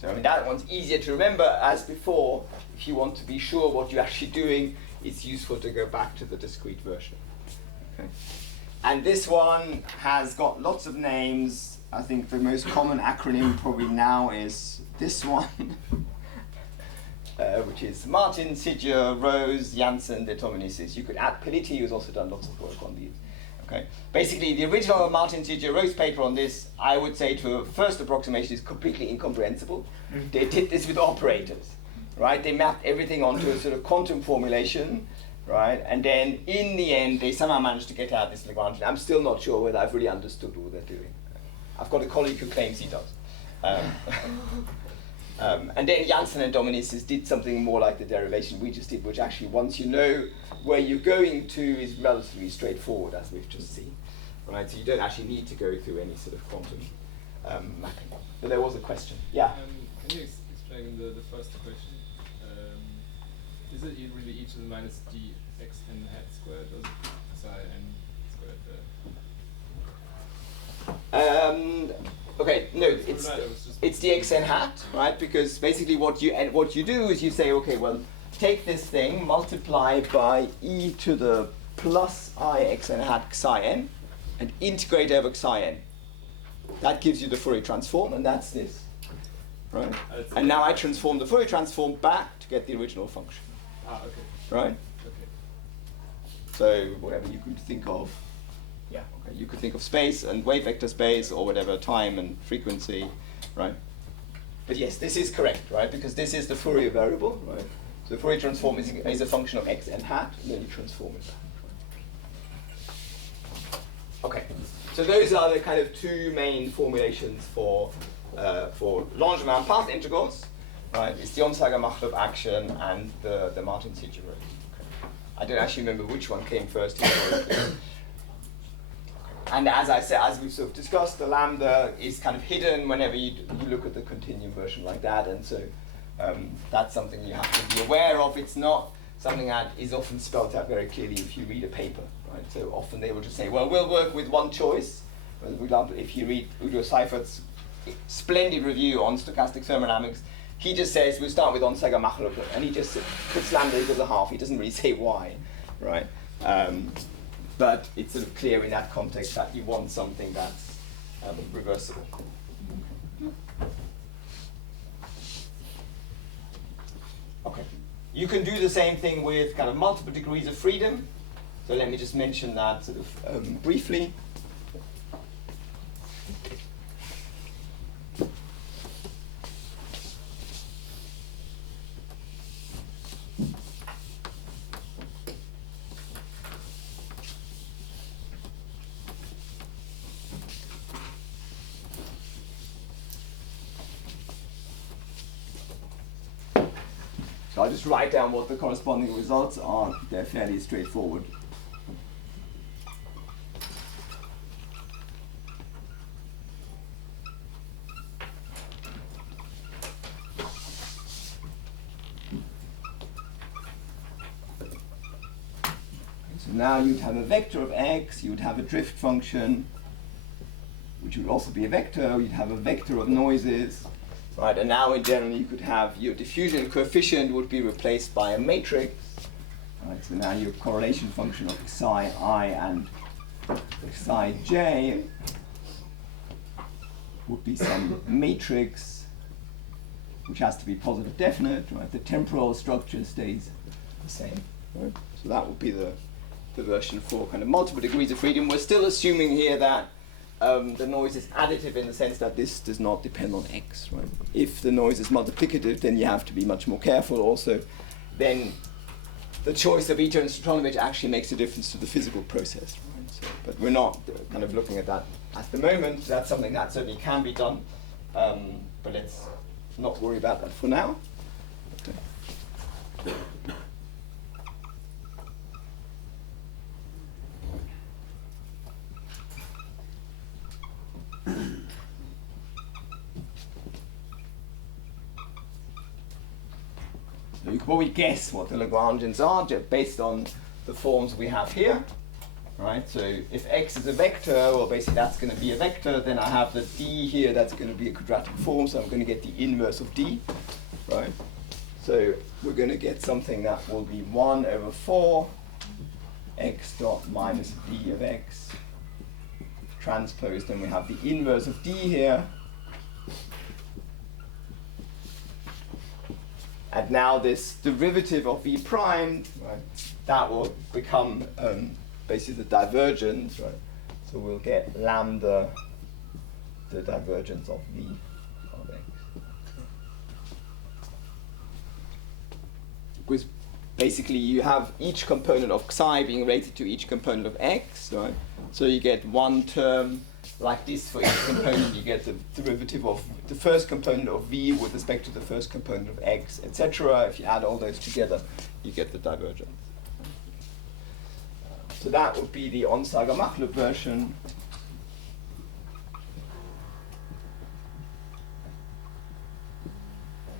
So I mean, that one's easier to remember as before. If you want to be sure what you're actually doing, it's useful to go back to the discrete version. Okay. And this one has got lots of names. I think the most common acronym probably now is this one, which is Martin, Sidier, Rose, Janssen, Deterministis. You could add Pellitti, who's also done lots of work on these. Okay. Basically, the original Martin Cici Rose paper on this, I would say to a first approximation, is completely incomprehensible. They did this with operators, right? They mapped everything onto a sort of quantum formulation, right? And then in the end, they somehow managed to get out this Lagrangian. I'm still not sure whether I've really understood what they're doing. I've got a colleague who claims he does. And then Janssen and Dominicis did something more like the derivation we just did, which actually, once you know where you're going to, is relatively straightforward, as we've just seen. Right? So you don't actually need to go through any sort of quantum mapping. But there was a question. Yeah? Can you explain the first question? Is it really e to the minus dx n hat squared, or is it psi n squared? Okay, no, it's the xn hat, right? Because basically what you do is you say, okay, well, take this thing, multiply by e to the plus I xn hat psi n, and integrate over psi n. That gives you the Fourier transform, and that's this, right? And now I transform the Fourier transform back to get the original function. Ah, okay. Right? Okay. So whatever you could think of. Yeah, okay. You could think of space and wave vector space, or whatever, time and frequency, right? But yes, this is correct, right? Because this is the Fourier variable, right? So the Fourier transform is a function of x n hat, and then you transform it back. Okay, so those are the kind of two main formulations for Langevin path integrals, right? It's the Onsager-Machtub action and the Martin-Cici rule. Okay. I don't actually remember which one came first here. And as I said, as we've sort of discussed, the lambda is kind of hidden whenever you look at the continuum version like that, and so that's something you have to be aware of. It's not something that is often spelled out very clearly if you read a paper, right? So often they will just say, well, we'll work with one choice. For example, if you read Udo Seifert's splendid review on stochastic thermodynamics, he just says, we'll start with Onsager-Machtub, and he just puts lambda equals a half. He doesn't really say why, right? But it's sort of clear in that context that you want something that's reversible. Okay. You can do the same thing with kind of multiple degrees of freedom. So let me just mention that sort of briefly. So I'll just write down what the corresponding results are. They're fairly straightforward. So now you'd have a vector of x, you'd have a drift function, which would also be a vector, you'd have a vector of noises. Right, and now in general you could have your diffusion coefficient would be replaced by a matrix. Right, so now your correlation function of psi I and psi j would be some matrix which has to be positive definite. Right, the temporal structure stays the same. Right? So that would be the version for kind of multiple degrees of freedom. We're still assuming here that the noise is additive in the sense that this does not depend on x, right? If the noise is multiplicative, then you have to be much more careful. Also, then the choice of eta and Stratonowicz actually makes a difference to the physical process, right? So, but we're not kind of looking at that at the moment. That's something that certainly can be done, but let's not worry about that for now. Okay. You can probably guess what the Lagrangians are just based on the forms we have here, right? So if x is a vector, well, basically that's going to be a vector. Then I have the d here, that's going to be a quadratic form, so I'm going to get the inverse of d, right? So we're going to get something that will be 1 over 4 x dot minus d of x transposed, and we have the inverse of d here. And now this derivative of v prime, right, that will become basically the divergence, right? So we'll get lambda, the divergence of V of X. Because basically you have each component of psi being related to each component of X, right? So you get one term like this for each component. You get the derivative of the first component of V with respect to the first component of X, etc. If you add all those together, you get the divergence. So that would be the Onsager-Maklub version.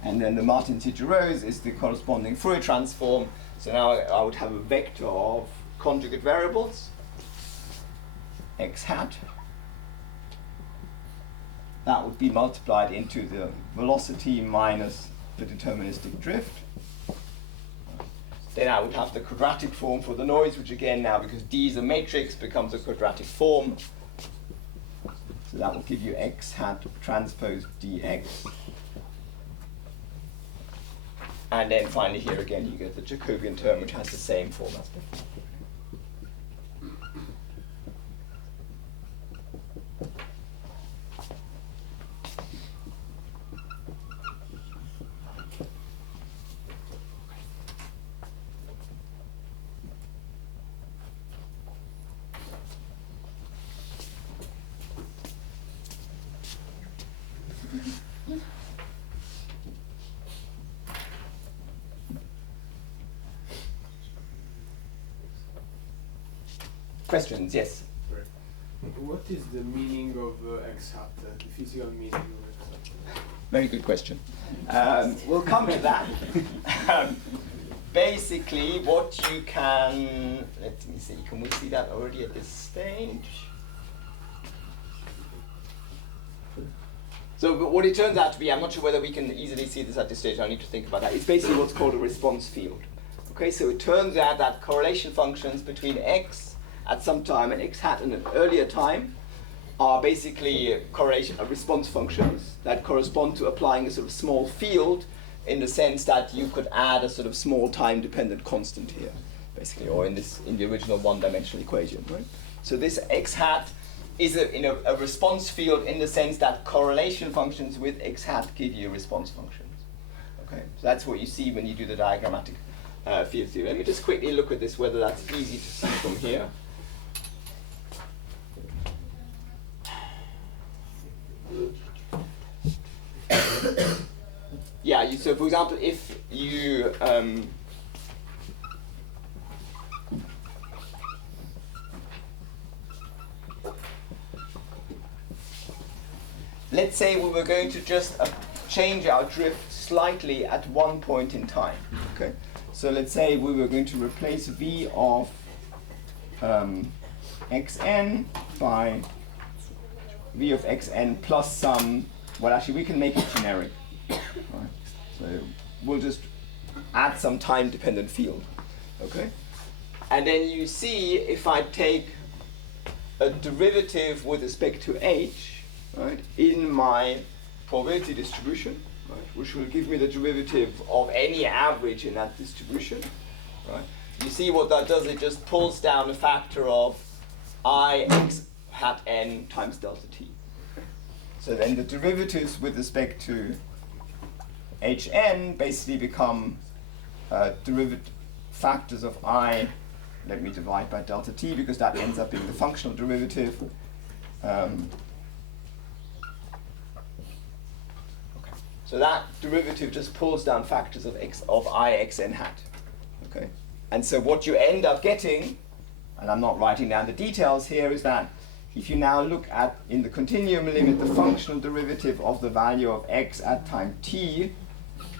And then the Martin-Cicierose is the corresponding Fourier transform. So now I would have a vector of conjugate variables, x hat. That would be multiplied into the velocity minus the deterministic drift. Then I would have the quadratic form for the noise, which again now, because D is a matrix, becomes a quadratic form. So that will give you x hat transpose dx. And then finally here again you get the Jacobian term, which has the same form as before. Questions? Yes. What is the meaning of x hat, the physical meaning of x hat? Very good question. We'll come to that. Basically, what you can, let me see, can we see that already at this stage? So what it turns out to be, I'm not sure whether we can easily see this at this stage, I need to think about that. It's basically what's called a response field. Okay, so it turns out that correlation functions between x at some time and x hat in an earlier time are basically response functions that correspond to applying a sort of small field in the sense that you could add a sort of small time-dependent constant here, basically, or in the original one-dimensional equation, right? So this x hat is a response field in the sense that correlation functions with x hat give you response functions. Okay, so that's what you see when you do the diagrammatic field theory. Let me just quickly look at this, whether that's easy to see from here. Yeah, so for example, if you let's say we were going to just change our drift slightly at one point in time. Okay, so let's say we were going to replace v of xn by v of xn plus some. Well, actually, we can make it generic. Right. So we'll just add some time-dependent field. Okay, and then you see if I take a derivative with respect to h, right, in my probability distribution, right, which will give me the derivative of any average in that distribution. Right, you see what that does? It just pulls down a factor of I x hat n times delta t. So then the derivatives with respect to hn basically become derivative factors of I. Let me divide by delta t because that ends up being the functional derivative. Okay. So that derivative just pulls down factors of I xn hat. Okay. And so what you end up getting, and I'm not writing down the details here, is that if you now look at, in the continuum limit, the functional derivative of the value of x at time t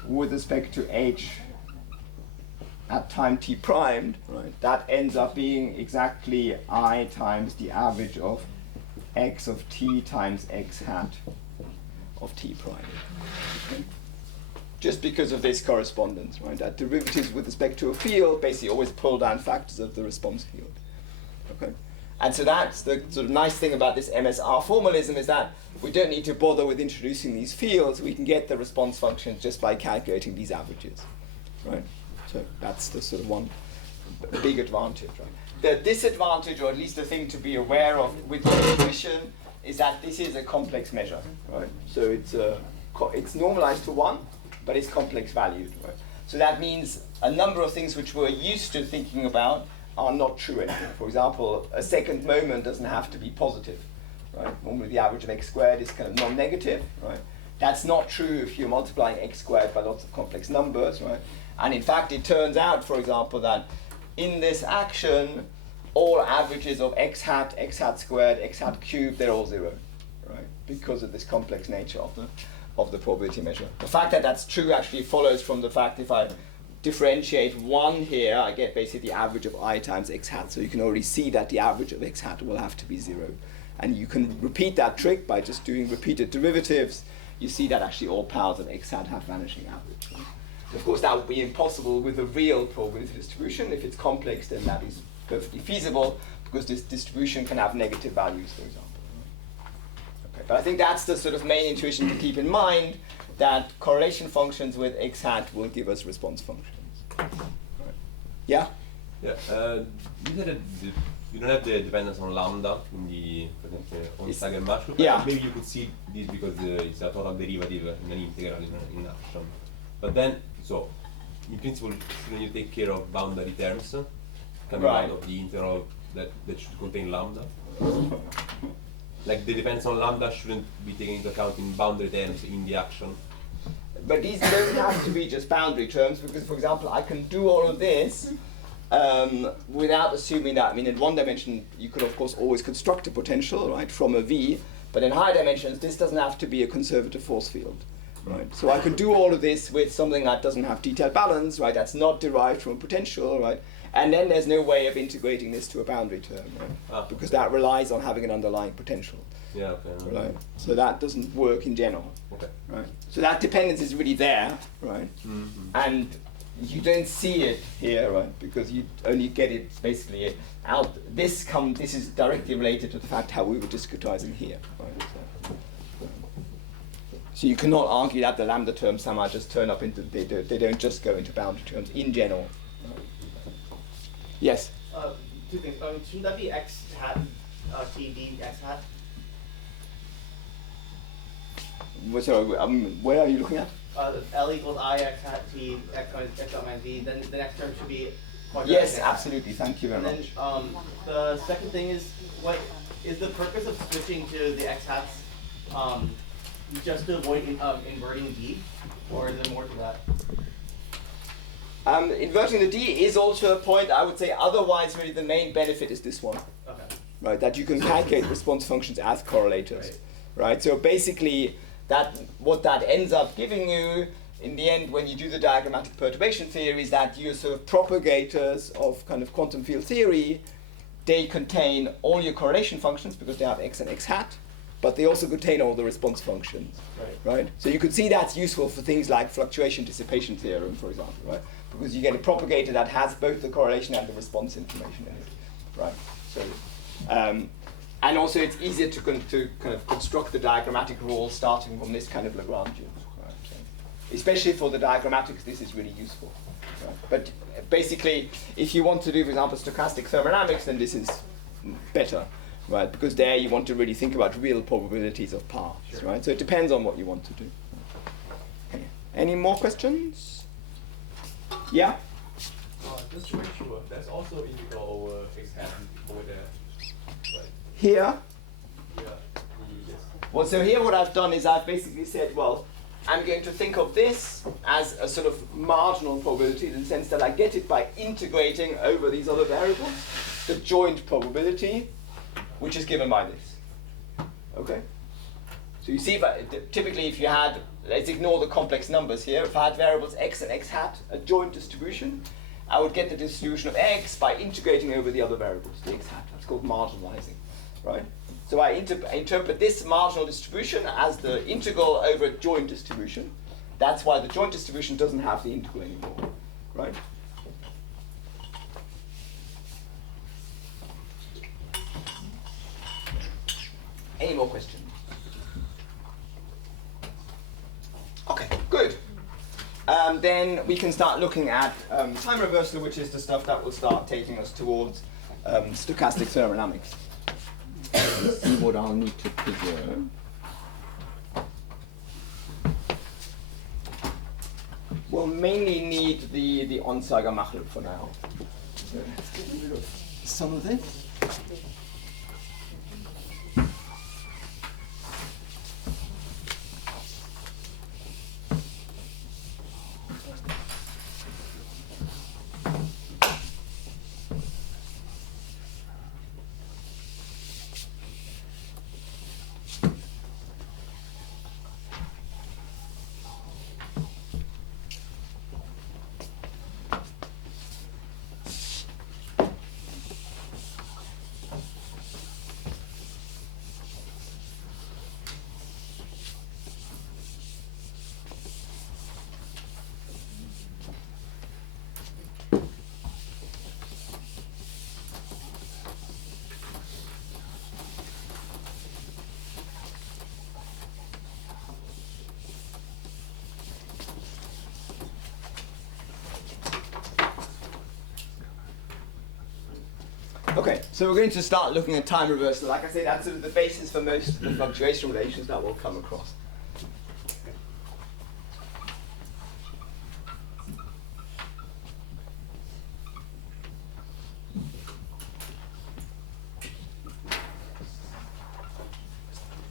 with respect to h at time t primed, right, that ends up being exactly I times the average of x of t times x hat of t prime. Okay. Just because of this correspondence, right, that derivatives with respect to a field basically always pull down factors of the response field. Okay. And so that's the sort of nice thing about this MSR formalism, is that we don't need to bother with introducing these fields. We can get the response functions just by calculating these averages, right? So that's the sort of one big advantage, right? the disadvantage, or at least the thing to be aware of with the intuition, is that this is a complex measure, right? So it's normalized to 1, but it's complex valued, right? So that means a number of things which we're used to thinking about are not true anymore. For example, a second moment doesn't have to be positive, right? Normally the average of x squared is kind of non-negative, right? That's not true if you're multiplying x squared by lots of complex numbers, right? And in fact, it turns out, for example, that in this action, all averages of x hat squared, x hat cubed, they're all 0, right? Because of this complex nature of the probability measure. The fact that that's true actually follows from the fact if I differentiate 1 here, I get basically the average of I times x hat. So you can already see that the average of x hat will have to be 0. And you can repeat that trick by just doing repeated derivatives. You see that actually all powers of x hat have vanishing average. Right? Of course, that would be impossible with a real probability distribution. If it's complex, then that is perfectly feasible, because this distribution can have negative values, for example. Okay, but I think that's the sort of main intuition to keep in mind, that correlation functions with x hat will give us response functions. Right. Yeah? Yeah, you said that you don't have the dependence on lambda in the on-Sager match group. Yeah. Maybe you could see this because it's a total derivative in an integral in action. But then, so in principle, shouldn't you take care of boundary terms coming Right. out of the integral that should contain lambda? Like the dependence on lambda shouldn't be taken into account in boundary terms in the action. But these don't have to be just boundary terms, because, for example, I can do all of this without assuming that, I mean, in one dimension, you could, of course, always construct a potential, right, from a V, but in higher dimensions, this doesn't have to be a conservative force field, right? So I could do all of this with something that doesn't have detailed balance, right, that's not derived from a potential, right, and then there's no way of integrating this to a boundary term, right, because that relies on having an underlying potential. Yeah, okay. Right. So that doesn't work in general. Okay. Right. So that dependence is really there, right? Mm-hmm. And you don't see it here, right? Because you only get it basically out. This is directly related to the fact how we were discretizing here. Right? So you cannot argue that the lambda terms somehow just turn up into they don't just go into boundary terms in general. Right? Yes. 2 things. Shouldn't that be x hat t d x hat? So where are you looking at? L equals I x hat t x minus v. Then the next term should be. Yes, absolutely. Thank you very and much. then the second thing is, what is the purpose of switching to the x hats? Just to avoid inverting d, or is there more to that? Inverting the d is also a point. I would say otherwise, really, the main benefit is this one. Okay. Right, that you can calculate response functions as correlators. Right. So basically, what that ends up giving you in the end, when you do the diagrammatic perturbation theory, is that your sort of propagators of kind of quantum field theory, they contain all your correlation functions because they have x and x hat, but they also contain all the response functions. Right. So you could see that's useful for things like fluctuation dissipation theorem, for example, right? Because you get a propagator that has both the correlation and the response information in it. Right. So. And also, it's easier to kind of construct the diagrammatic rule starting from this kind of Lagrangian. Right? So especially for the diagrammatics, this is really useful. Right? But basically, if you want to do, for example, stochastic thermodynamics, then this is better, right? Because there you want to really think about real probabilities of paths, right? So it depends on what you want to do. Okay. Any more questions? Yeah? Just to make sure, that's also integral over x hat over there. Right. Here? Yeah. Yes. Well, so here what I've done is I've basically said, well, I'm going to think of this as a sort of marginal probability in the sense that I get it by integrating over these other variables, the joint probability, which is given by this. Okay? So you see, typically if you had, let's ignore the complex numbers here, if I had variables x and x hat, a joint distribution, I would get the distribution of x by integrating over the other variables, the x hat. That's called marginalizing, right? So I interpret this marginal distribution as the integral over a joint distribution. That's why the joint distribution doesn't have the integral anymore, right? Any more questions? Okay, good. Then we can start looking at time reversal, which is the stuff that will start taking us towards stochastic thermodynamics. Let's see what I'll need to preserve. We'll mainly need the Onsager Machlub for now. So let's get rid of some of this. Okay, so we're going to start looking at time reversal. Like I said, that's sort of the basis for most of the fluctuation relations that we'll come across.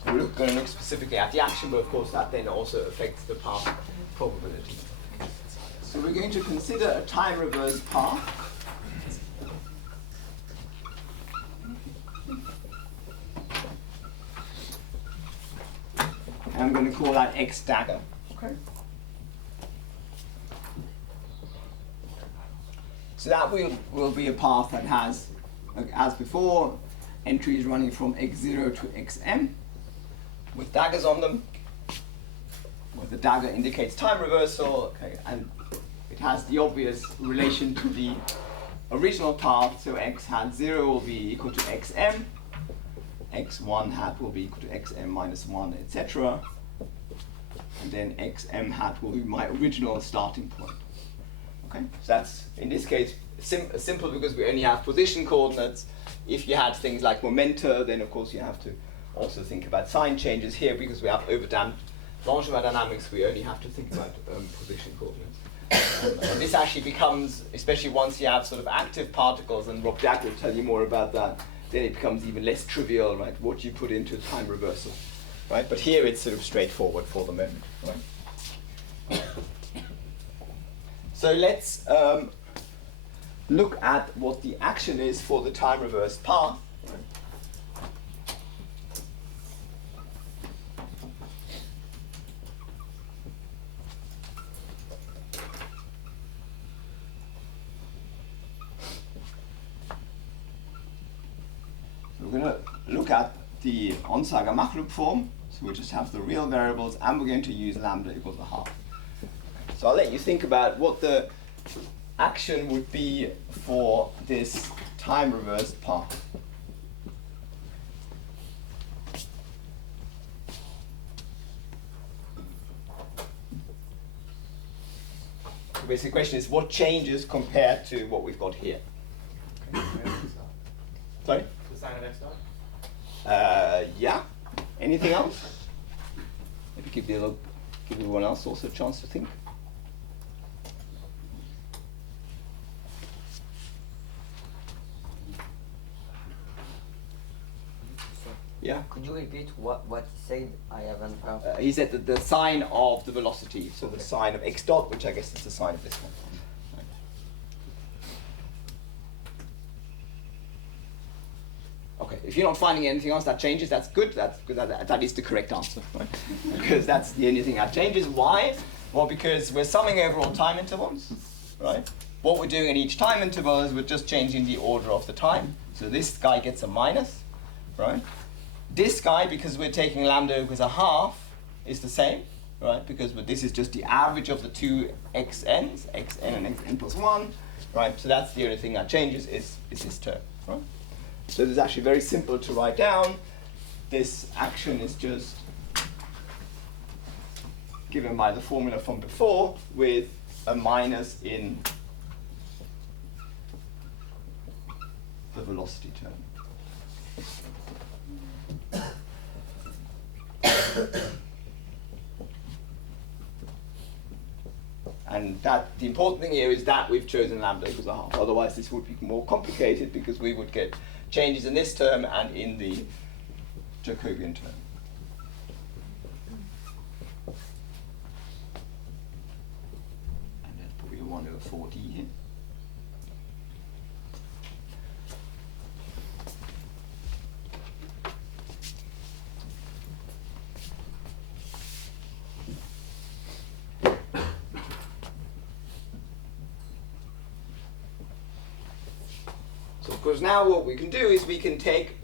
We're going to look specifically at the action, but of course that then also affects the path probability. So we're going to consider a time reverse path. I'm going to call that X dagger. Okay. So that will be a path that has, as before, entries running from x0 to xm with daggers on them, where the dagger indicates time reversal, okay, and it has the obvious relation to the original path, so x hat 0 will be equal to xm, x1 hat will be equal to xm minus 1, etc. And then xm hat will be my original starting point. Okay, so that's, in this case, simple because we only have position coordinates. If you had things like momenta, then of course you have to also think about sign changes. Here, because we have overdamped Langevin dynamics, we only have to think about position coordinates. And this actually becomes, especially once you have sort of active particles, and Rob Jack will tell you more about that, then it becomes even less trivial, right, what you put into time reversal, right? But here it's sort of straightforward for the moment, right? So let's look at what the action is for the time reverse path. We're going to look at the Onsager Machlub form. So we just have the real variables, and we're going to use lambda equals a half. So I'll let you think about what the action would be for this time reversed path. The basic question is, what changes compared to what we've got here? Sorry? The sign of x dot? Yeah. Anything else? Maybe give everyone else also a chance to think. Yeah. Could you repeat what he said? I haven't heard. He said that the sign of the velocity, so the sign of x dot, which I guess is the sign of this one. Okay, if you're not finding anything else that changes, that's good. That is the correct answer, right? Because that's the only thing that changes. Why? Well, because we're summing over all time intervals, right? What we're doing at each time interval is we're just changing the order of the time. So this guy gets a minus, right? This guy, because we're taking lambda equals a half, is the same, right? Because this is just the average of the two xn's, xn and xn plus 1, right? So that's the only thing that changes is this term, right? So it's actually very simple to write down. This action is just given by the formula from before with a minus in the the velocity term. And that the important thing here is that we've chosen lambda equals a half. Otherwise, this would be more complicated because we would get changes in this term and in the Jacobian term. And there's probably a 1 over 4d here. Because now what we can do is we can take,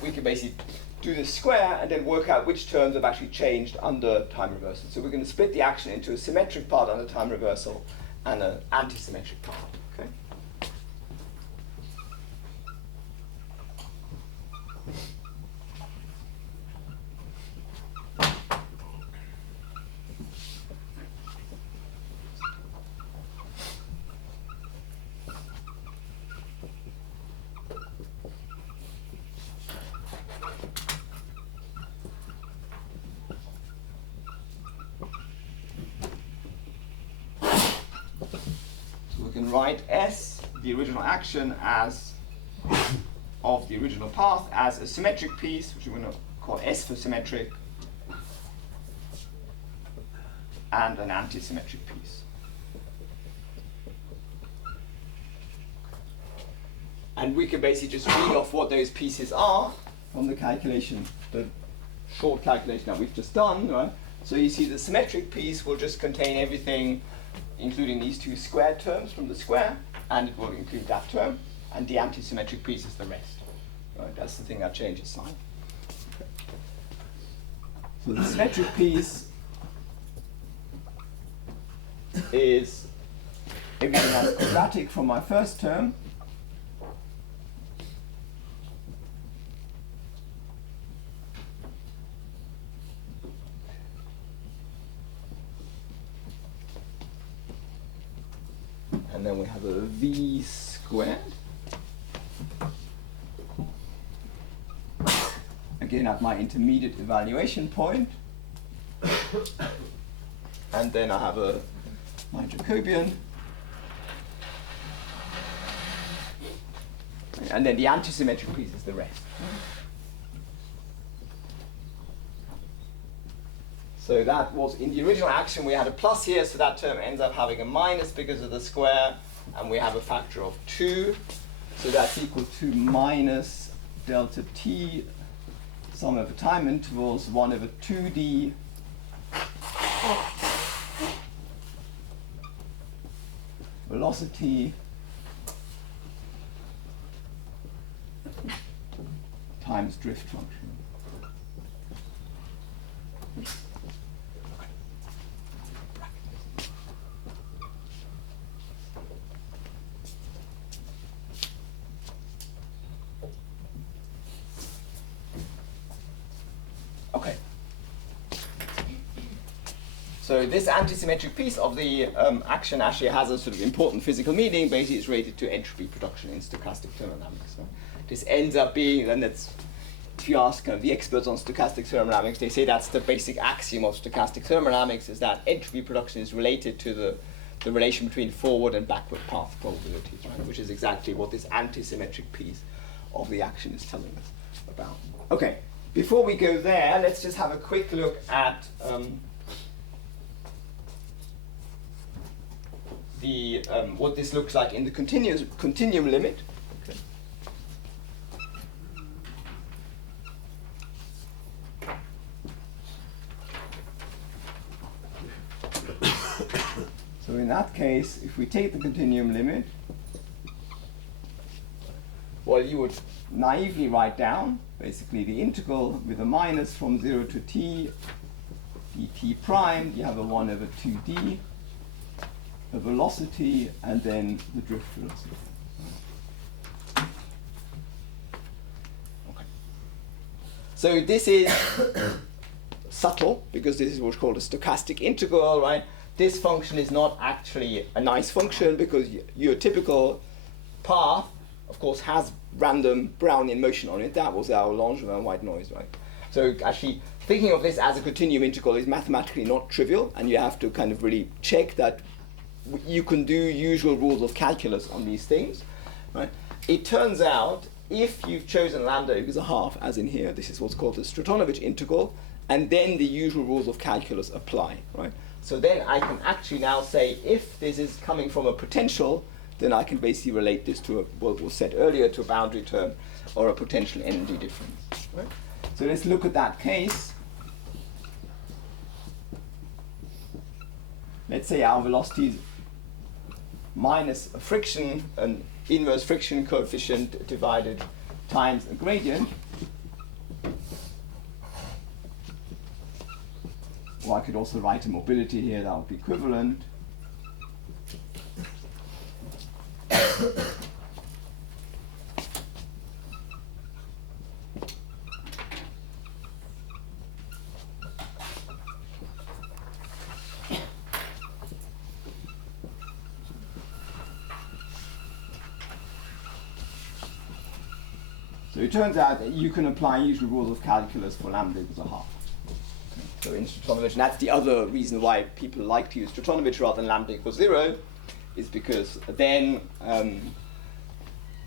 we can basically do this square and then work out which terms have actually changed under time reversal. So we're going to split the action into a symmetric part under time reversal and an anti-symmetric part. Okay? Write S, the original action, as of the original path as a symmetric piece, which we're going to call S for symmetric, and an anti-symmetric piece. And we can basically just read off what those pieces are from the calculation, the short calculation that we've just done, right? So you see the symmetric piece will just contain everything including these two squared terms from the square, and it will include that term, and the anti-symmetric piece is the rest. Right? That's the thing that changes sign. Okay. So the symmetric piece is everything that's quadratic from my first term, and then we have a v squared. Again at my intermediate evaluation point. And then I have my Jacobian. And then the anti-symmetric piece is the rest. So that was in the original action, we had a plus here, so that term ends up having a minus because of the square, and we have a factor of 2. So that's equal to minus delta t, sum over time intervals, 1 over 2d velocity times drift function. Okay. So this anti-symmetric piece of the action actually has a sort of important physical meaning. Basically, it's related to entropy production in stochastic thermodynamics. So this ends up being, and that's, if you ask the experts on stochastic thermodynamics, they say that's the basic axiom of stochastic thermodynamics, is that entropy production is related to the relation between forward and backward path probabilities, right? Which is exactly what this anti-symmetric piece of the action is telling us about. Okay, before we go there, let's just have a quick look at what this looks like in the continuum limit. Okay. So in that case, if we take the continuum limit, well, you would naively write down basically the integral with a minus from 0 to t dt prime. You have a 1 over 2d, a velocity, and then the drift velocity. Okay. So this is subtle, because this is what's called a stochastic integral, right? This function is not actually a nice function, because your typical path of course, has random Brownian motion on it. That was our Langevin white noise, right? So actually, thinking of this as a continuum integral is mathematically not trivial, and you have to kind of really check that you can do usual rules of calculus on these things, right? It turns out, if you've chosen lambda equals a half, as in here, this is what's called the Stratonovich integral, and then the usual rules of calculus apply, right? So then I can actually now say, if this is coming from a potential, then I can basically relate this to what was said earlier, to a boundary term or a potential energy difference, right? So let's look at that case. Let's say our velocity is minus a friction, an inverse friction coefficient divided times a gradient. Or I could also write a mobility here that would be equivalent. So it turns out that you can apply usual rules of calculus for lambda equals a half. So in Stratonovich, and that's the other reason why people like to use Stratonovich rather than lambda equals 0, is because then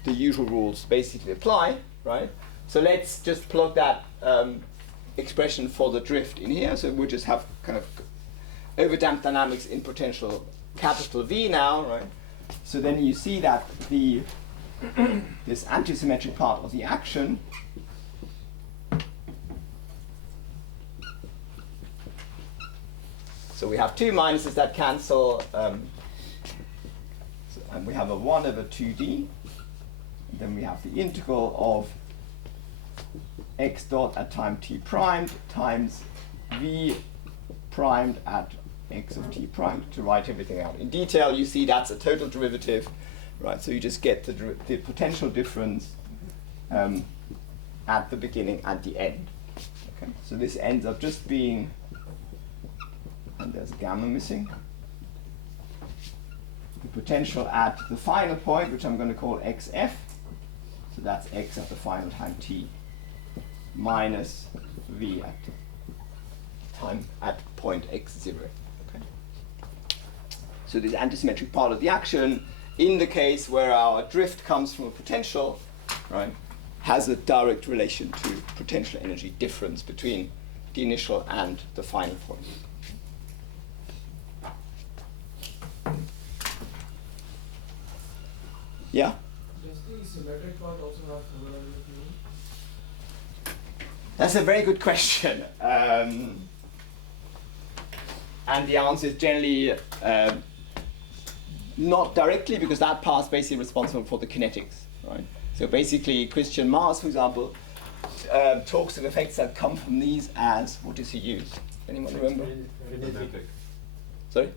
the usual rules basically apply, right? So let's just plug that expression for the drift in here. So we'll just have kind of overdamped dynamics in potential capital V now, right? So then you see that the this antisymmetric part of the action so we have two minuses that cancel, and we have a 1 over 2d, and then we have the integral of x dot at time t primed times v primed at x of t primed. To write everything out in detail, you see that's a total derivative, right? So you just get the potential difference at the beginning and the end. Okay, so this ends up just being, and there's a gamma missing, the potential at the final point, which I'm going to call xf, so that's x at the final time t, minus v at time at point x0. Okay. So this antisymmetric part of the action, in the case where our drift comes from a potential, right, has a direct relation to potential energy difference between the initial and the final point. Yeah? Does the symmetric part also have thermodynamic? That's a very good question. And the answer is generally not directly, because that part is basically responsible for the kinetics, right? So basically, Christian Mars, for example, talks of effects that come from these as, what does he use? Anyone remember? Frenetic. Sorry?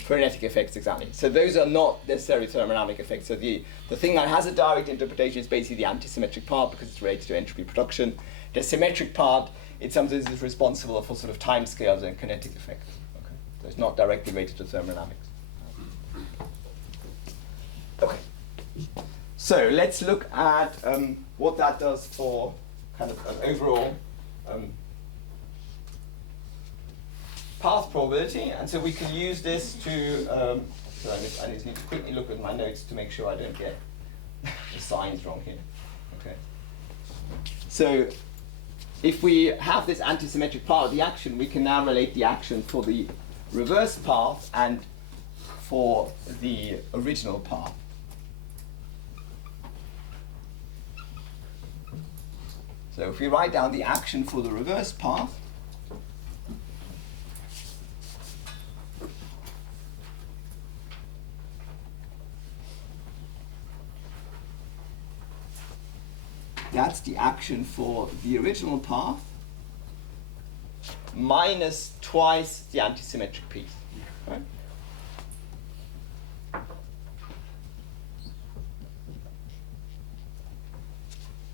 Frenetic effects, exactly. So those are not necessarily thermodynamic effects. So the thing that has a direct interpretation is basically the antisymmetric part, because it's related to entropy production. The symmetric part, it sometimes is responsible for sort of time scales and kinetic effects. Okay. So it's not directly related to thermodynamics. Okay. So let's look at what that does for kind of an overall path probability. And so we can use this to, so I just need to quickly look at my notes to make sure I don't get the signs wrong here. Okay. So if we have this antisymmetric part of the action, we can now relate the action for the reverse path and for the original path. So if we write down the action for the reverse path, that's the action for the original path minus twice the antisymmetric piece. Right?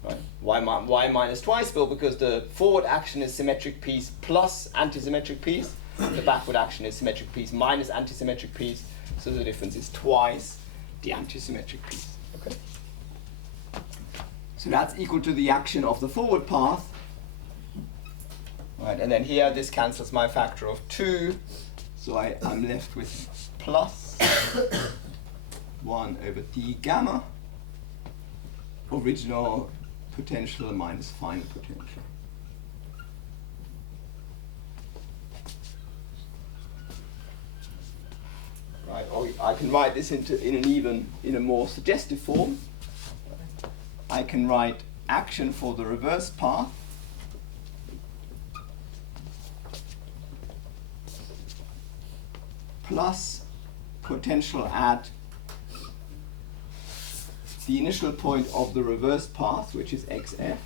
Right. Why minus twice? Well, because the forward action is symmetric piece plus antisymmetric piece. The backward action is symmetric piece minus antisymmetric piece. So the difference is twice the antisymmetric piece. Okay. So that's equal to the action of the forward path. Right, and then here this cancels my factor of 2, so I'm left with plus 1 over d gamma, original potential minus final potential. Right, or I can write this in a more suggestive form. I can write action for the reverse path plus potential at the initial point of the reverse path, which is xf,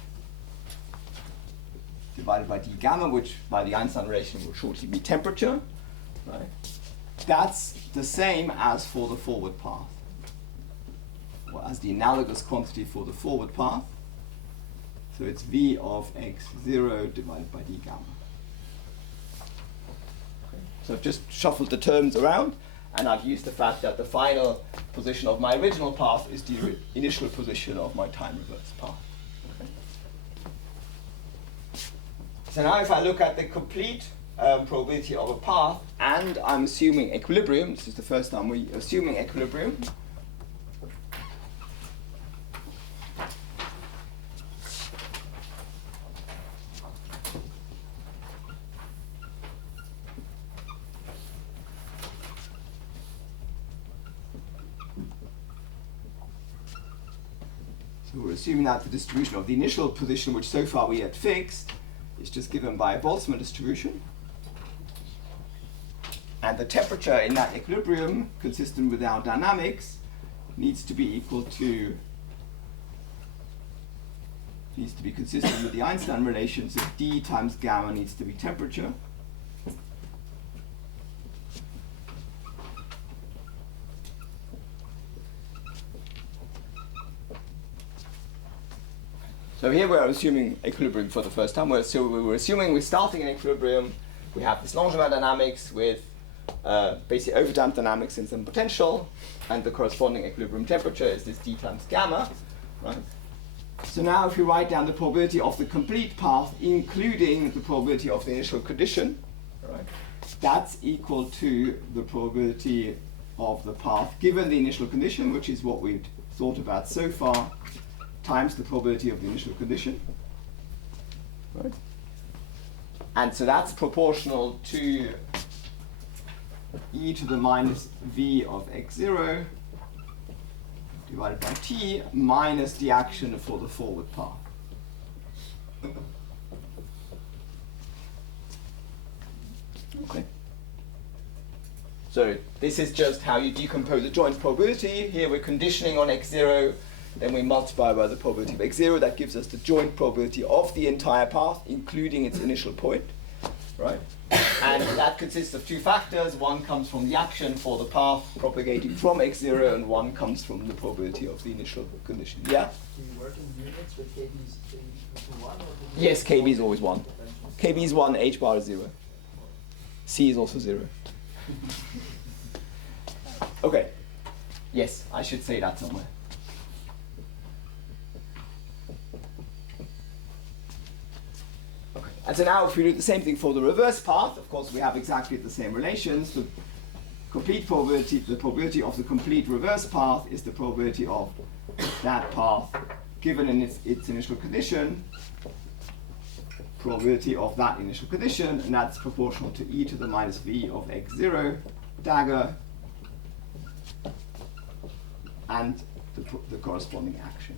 divided by d gamma, which by the Einstein relation will shortly be temperature. Right? That's the same as for the forward path, or as the analogous quantity for the forward path. So it's v of x0 divided by d gamma. Okay. So I've just shuffled the terms around, and I've used the fact that the final position of my original path is the initial position of my time reverse path. Okay. So now if I look at the complete probability of a path, and I'm assuming equilibrium, this is the first time we're assuming equilibrium. So we're assuming that the distribution of the initial position, which so far we had fixed, is just given by a Boltzmann distribution. And the temperature in that equilibrium, consistent with our dynamics, needs to be consistent with the Einstein relation, so d times gamma needs to be temperature. So here we're assuming equilibrium for the first time. We're assuming we're starting in equilibrium. We have this Langevin dynamics with basically overdamped dynamics and some potential, and the corresponding equilibrium temperature is this d times gamma, right? So now if you write down the probability of the complete path, including the probability of the initial condition, right, that's equal to the probability of the path given the initial condition, which is what we've thought about so far, times the probability of the initial condition, right? And so that's proportional to e to the minus v of x0 divided by t minus the action for the forward path. Okay. So this is just how you decompose a joint probability. Here we're conditioning on x0, then we multiply by the probability of x0. That gives us the joint probability of the entire path, including its initial point, right? And that consists of two factors. One comes from the action for the path propagating from x0, and one comes from the probability of the initial condition. Yeah? Do you work in units with KB's equal to 1? Yes, KB is always 1. KB is 1, H bar is 0. C is also 0. Okay. Yes, I should say that somewhere. And so now if we do the same thing for the reverse path, of course we have exactly the same relations. The complete probability, the probability of the complete reverse path is the probability of that path given in its initial condition, probability of that initial condition, and that's proportional to e to the minus v of x0 dagger and the corresponding action.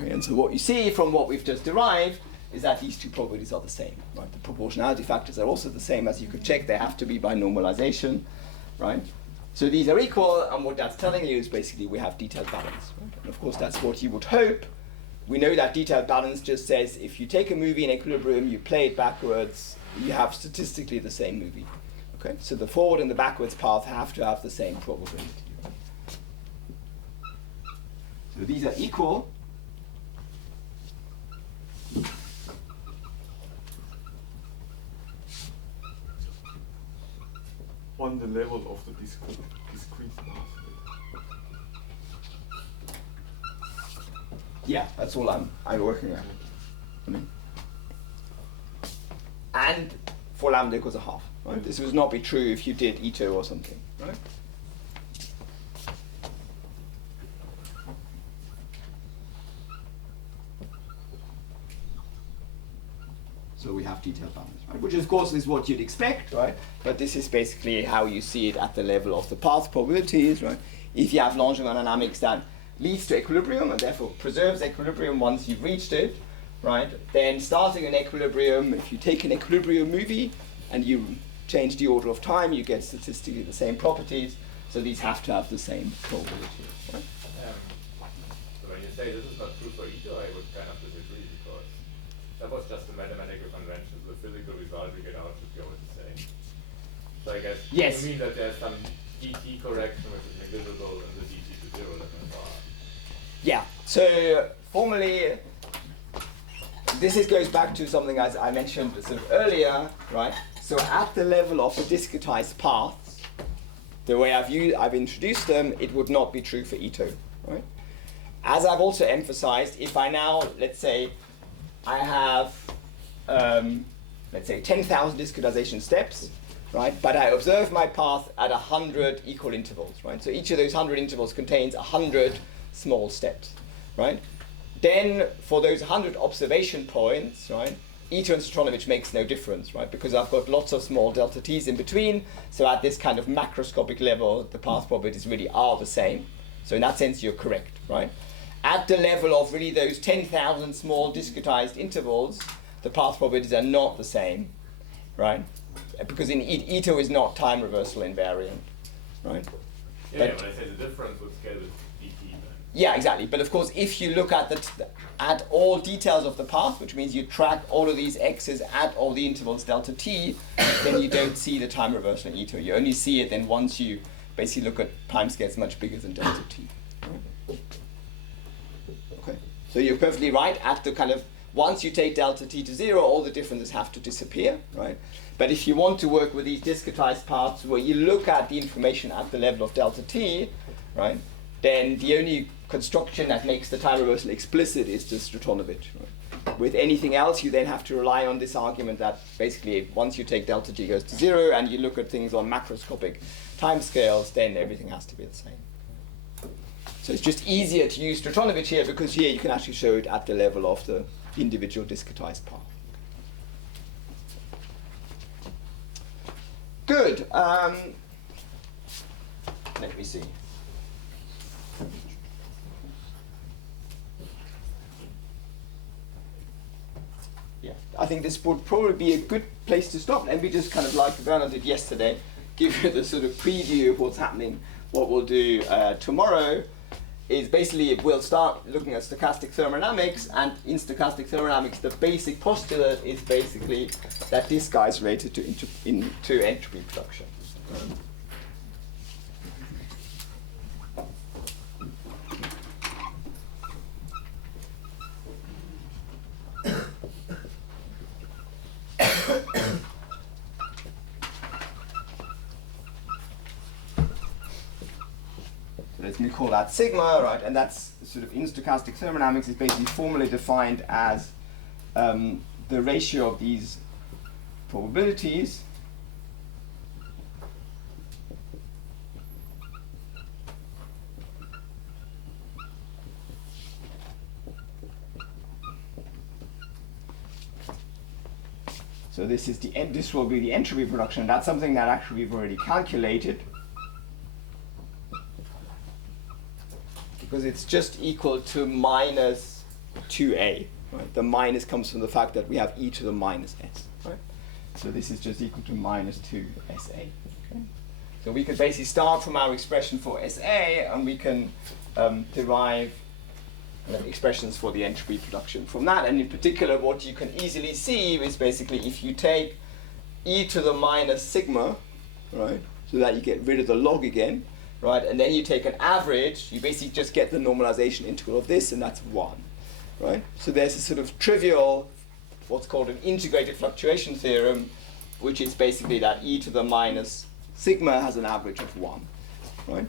Okay, and so what you see from what we've just derived is that these two probabilities are the same. Right? The proportionality factors are also the same, as you could check. They have to be by normalization, right? So these are equal, and what that's telling you is basically we have detailed balance. Right? And of course, that's what you would hope. We know that detailed balance just says if you take a movie in equilibrium, you play it backwards, you have statistically the same movie. Okay, so the forward and the backwards path have to have the same probability. Right? So these are equal. On the level of the discrete path. Yeah, that's all I'm working at. I mean, and for lambda equals a half. Right? This would not be true if you did Ito or something. Right? So we have detailed boundaries, right? Which of course is what you'd expect, right? But this is basically how you see it at the level of the path probabilities, right? If you have Langevin dynamics that leads to equilibrium and therefore preserves equilibrium once you've reached it, right? Then starting an equilibrium, if you take an equilibrium movie and you change the order of time, you get statistically the same properties. So these have to have the same probabilities, right? So when you say this is not true for Ito, I would kind of disagree because that was just a mathematical convention. The physical result we get out should be always the same. So I guess yes. you mean that there's some dt correction which is negligible in the dt to 0 limit bar. Yeah. So formally, this goes back to something as I mentioned sort of earlier, right? So at the level of the discretized paths, the way I've introduced them, it would not be true for Ito, right? As I've also emphasized, if I now, let's say, I have, let's say, 10,000 discretization steps, right? But I observe my path at 100 equal intervals, right? So each of those 100 intervals contains 100 small steps, right? Then for those 100 observation points, right, Ito and Stratovich makes no difference, right? Because I've got lots of small delta t's in between. So at this kind of macroscopic level, the path probabilities really are the same. So in that sense, you're correct, right? At the level of really those 10,000 small discretized intervals, the path probabilities are not the same, right? Because in Ito is not time reversal invariant, right? Yeah, but I say the difference would scale with dt then. Yeah, exactly. But of course, if you look at at all details of the path, which means you track all of these x's at all the intervals delta t, then you don't see the time reversal in Ito. You only see it then once you basically look at timescales much bigger than delta t. Okay. So you're perfectly right. At the kind of once you take delta t to 0, all the differences have to disappear, right? But if you want to work with these discretized paths where you look at the information at the level of delta t, right, then the only construction that makes the time reversal explicit is the Stratovich. Right? With anything else, you then have to rely on this argument that basically once you take delta t goes to 0 and you look at things on macroscopic timescales, then everything has to be the same. So it's just easier to use Stratovich here because here you can actually show it at the level of the individual discretized path. Good. Let me see. Yeah, I think this would probably be a good place to stop. Let me just kind of like Werner did yesterday, give you the sort of preview of what's happening. What we'll do tomorrow is basically we'll start looking at stochastic thermodynamics, and in stochastic thermodynamics the basic postulate is basically that this guy is related to entropy production. Let me call that sigma, right? And that's sort of in stochastic thermodynamics is basically formally defined as the ratio of these probabilities so this will be the entropy production. That's something that actually we've already calculated, because it's just equal to minus 2a. Right? The minus comes from the fact that we have e to the minus s. Right? So this is just equal to minus 2sa. Okay? So we could basically start from our expression for sa, and we can derive expressions for the entropy production from that. And in particular, what you can easily see is basically if you take e to the minus sigma, right, so that you get rid of the log again, right, and then you take an average, you basically just get the normalization integral of this, and that's 1, right? So there's a sort of trivial, what's called an integrated fluctuation theorem, which is basically that e to the minus sigma has an average of 1, right?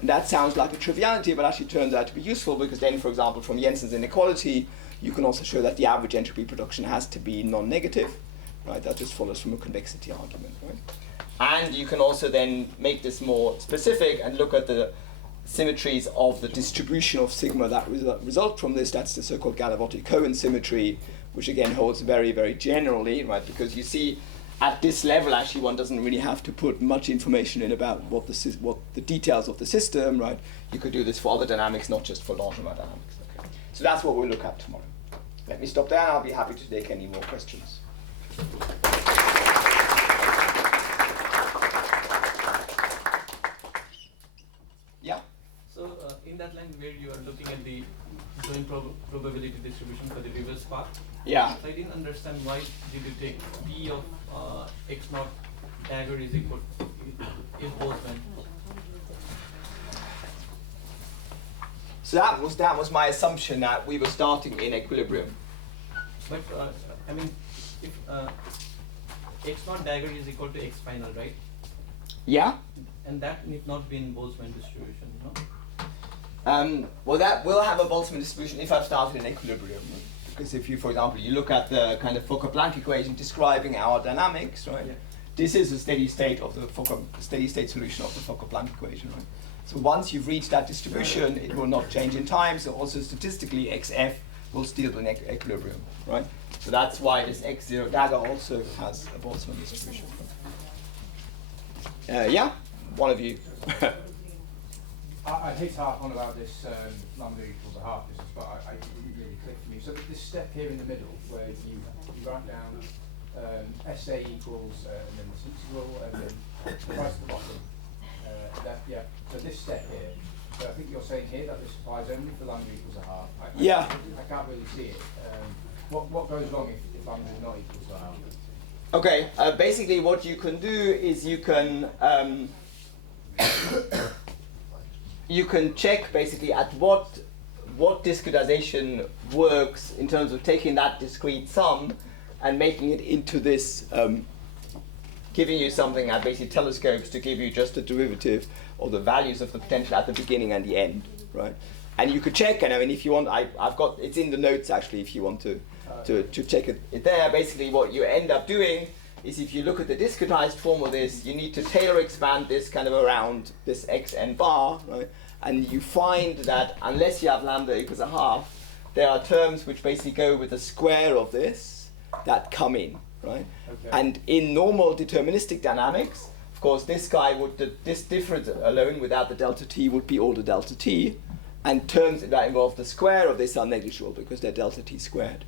And that sounds like a triviality, but actually turns out to be useful, because then, for example, from Jensen's inequality, you can also show that the average entropy production has to be non-negative, right? That just follows from a convexity argument, right? And you can also then make this more specific and look at the symmetries of the distribution of sigma that result from this. That's the so-called Galotti-Cohen symmetry, which again holds very, very generally, right? Because you see, at this level, actually, one doesn't really have to put much information in about what the details of the system, right? You could do this for other dynamics, not just for Langevin dynamics. Okay. So that's what we'll look at tomorrow. Let me stop there, and I'll be happy to take any more questions. Yeah? So in that line where you are looking at the showing probability distribution for the reverse path, Yeah. so I didn't understand why did you take P of x naught dagger is equal is Boltzmann. So that was my assumption, that we were starting in equilibrium. But I mean, if x naught dagger is equal to x final, right? Yeah? And that need not be in Boltzmann distribution, no? Well, that will have a Boltzmann distribution if I've started in equilibrium. Because if you, for example, you look at the kind of Fokker-Planck equation describing our dynamics, right? Yeah. This is a steady state of the steady state solution of the Fokker-Planck equation, right? So once you've reached that distribution, it will not change in time. So also statistically, xf will still be in equilibrium, right? So that's why this x0 dagger also has a Boltzmann distribution. Yeah, one of you. I'd hate to harp on about this lambda equals a half distance, but I it didn't really click for me. So this step here in the middle, where you write down SA equals and then statistical, and then price at the bottom. So this step here. So I think you're saying here that this applies only for lambda equals a half. I can't really see it. What goes wrong if lambda is not equal to a half? Okay, basically what you can do is you can check basically at what discretization works in terms of taking that discrete sum and making it into this, giving you something that basically telescopes to give you just the derivative or the values of the potential at the beginning and the end, right? And you could check, and I mean, if you want, I've got, it's in the notes actually, if you want to check it there. Basically what you end up doing is, if you look at the discretized form of this, you need to Taylor expand this kind of around this xn bar, right? And you find that unless you have lambda equals a half, there are terms which basically go with the square of this that come in, right? Okay. And in normal deterministic dynamics, of course, this guy would, this difference alone without the delta t would be all the delta t, and terms that involve the square of this are negligible because they're delta t squared.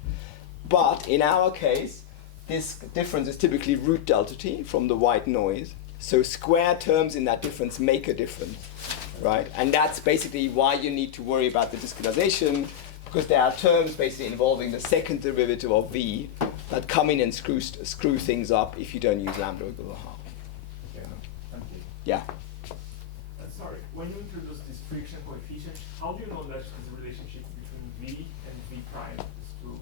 But in our case, this difference is typically root delta t from the white noise. So square terms in that difference make a difference, right? And that's basically why you need to worry about the discretization, because there are terms basically involving the second derivative of v that come in and screw things up if you don't use lambda equal to half. Okay, thank you. Yeah. Sorry, when you introduce this friction coefficient, how do you know that the relationship between v and v prime is true?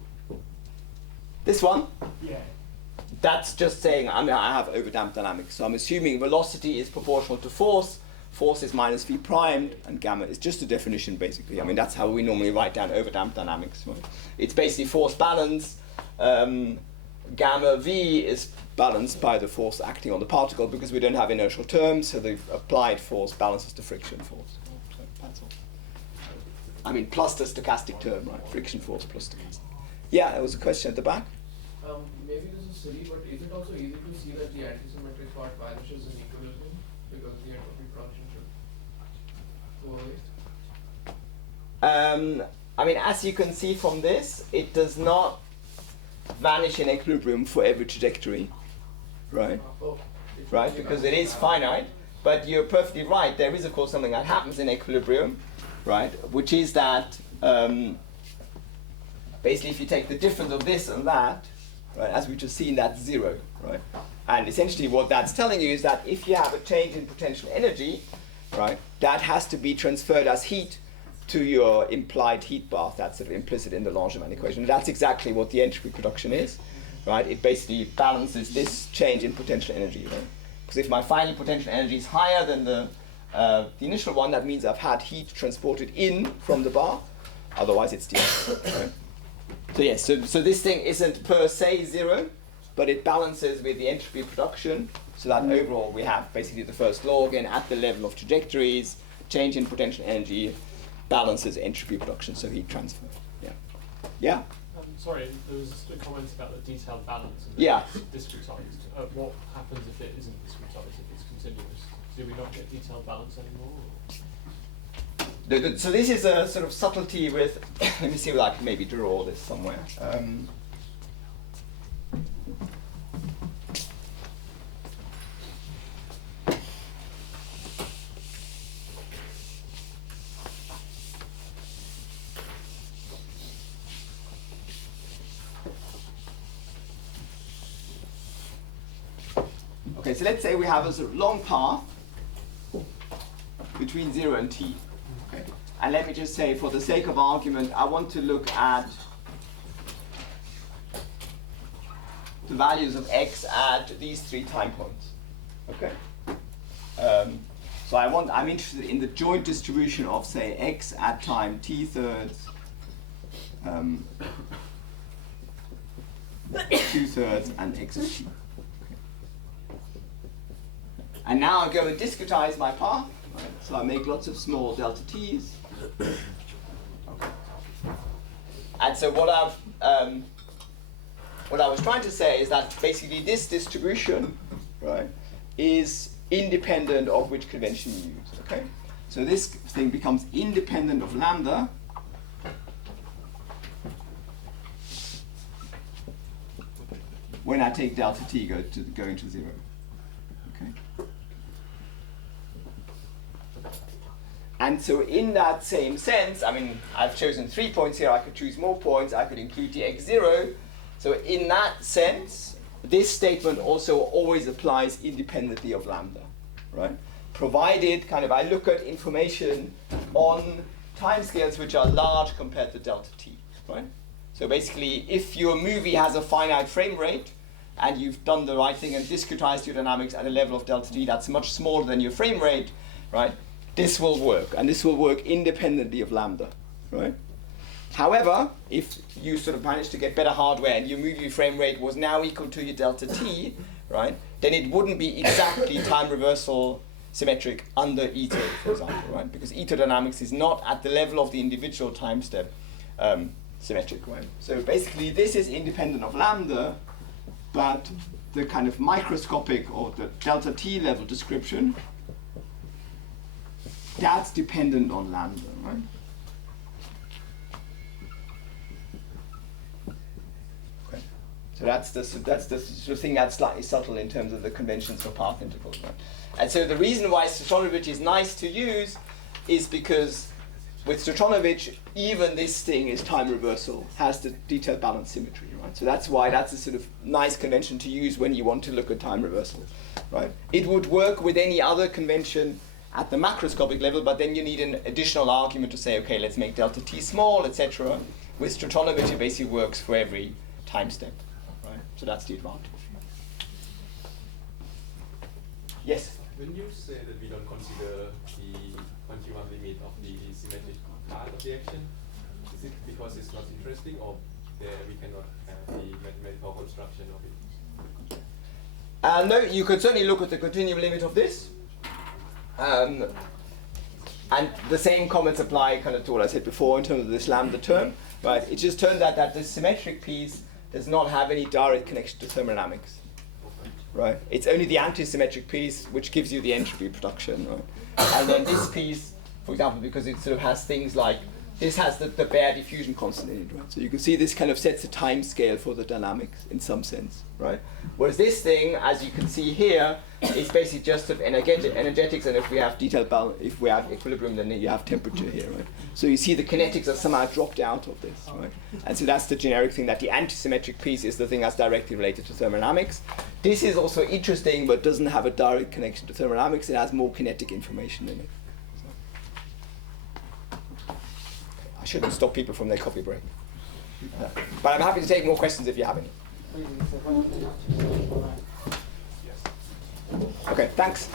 This one? Yeah. That's just saying, I mean, I have overdamped dynamics, so I'm assuming velocity is proportional to force, force is minus v primed, and gamma is just a definition basically. I mean, that's how we normally write down overdamped dynamics. Right? It's basically force balance. Gamma v is balanced by the force acting on the particle because we don't have inertial terms, so the applied force balances the friction force. So that's all. I mean, plus the stochastic term, right? Friction force plus stochastic. Yeah, there was a question at the back. Maybe this is silly, but is it also easy to see that the antisymmetric part vanishes in equilibrium because the entropy production should go away? I mean, as you can see from this, it does not vanish in equilibrium for every trajectory, right? Right, because it is finite, but you're perfectly right. There is, of course, something that happens in equilibrium, right? Which is that basically if you take the difference of this and that, right, as we've just seen, that's zero, right? And essentially what that's telling you is that if you have a change in potential energy, right, that has to be transferred as heat to your implied heat bath. That's sort of implicit in the Langevin equation. That's exactly what the entropy production is, right? It basically balances this change in potential energy, right? Because if my final potential energy is higher than the The initial one, that means I've had heat transported in from the bar, otherwise it's deactivated. Right? So yes, so this thing isn't per se zero, but it balances with the entropy production, so that overall we have basically the first law again at the level of trajectories, change in potential energy balances entropy production, so heat transfer. Yeah. Yeah? Sorry, there was just a comment about the detailed balance and Yeah. discretized. What happens if it isn't discretized, if it's continuous? Do we not get detailed balance anymore? So this is a sort of subtlety with, let me see if I can maybe draw this somewhere. Okay, so let's say we have a sort of long path between 0 and t. Okay. And let me just say, for the sake of argument, I want to look at the values of x at these 3 time points. Okay. So I'm interested in the joint distribution of, say, x at time t thirds, 2 thirds, and x at t. And now I go and discretize my path. Right? So I make lots of small delta t's. Okay. And so what I was trying to say is that basically this distribution, right, is independent of which convention you use. Okay. So this thing becomes independent of lambda when I take delta t going to 0. Okay. And so in that same sense, I mean, I've chosen 3 points here, I could choose more points, I could include the x0. So in that sense, this statement also always applies independently of lambda, right? Provided I look at information on timescales which are large compared to delta t, right? So basically, if your movie has a finite frame rate, and you've done the right thing and discretized your dynamics at a level of delta t that's much smaller than your frame rate, right? This will work, and this will work independently of lambda, right? However, if you sort of manage to get better hardware and your movie frame rate was now equal to your delta t, right, then it wouldn't be exactly time reversal symmetric under Ito, for example, right? Because Ito dynamics is not at the level of the individual time step symmetric, right? So basically, this is independent of lambda, but the kind of microscopic or the delta t level description, that's dependent on lambda, right? Okay. So that's the sort of thing that's slightly subtle in terms of the conventions for path intervals, right? And so the reason why Stoyanovich is nice to use is because with Stoyanovich, even this thing is time reversal, has the detailed balance symmetry, right? So that's why that's a sort of nice convention to use when you want to look at time reversal, right? It would work with any other convention at the macroscopic level, but then you need an additional argument to say, okay, let's make delta t small, etc. With Stoyanovich, it basically works for every time step, right? So that's the advantage. Yes? When you say that we don't consider the continuum limit of the symmetric part of the action, is it because it's not interesting, or there we cannot have the mathematical construction of it? No, you could certainly look at the continuum limit of this. And the same comments apply kind of to what I said before in terms of this lambda term, right? It just turns out that this symmetric piece does not have any direct connection to thermodynamics, right? It's only the anti-symmetric piece which gives you the entropy production, right? And then this piece, for example, because it sort of has things like, this has the bare diffusion constant in it, right? So you can see this kind of sets a time scale for the dynamics in some sense, right? Whereas this thing, as you can see here, is basically just sort of energetics, and if we have detailed balance, if we have equilibrium, then you have temperature here, right? So you see the kinetics are somehow dropped out of this, right? And so that's the generic thing, that the antisymmetric piece is the thing that's directly related to thermodynamics. This is also interesting, but doesn't have a direct connection to thermodynamics. It has more kinetic information in it. I shouldn't stop people from their coffee break. But I'm happy to take more questions if you have any. Yes. Okay, thanks.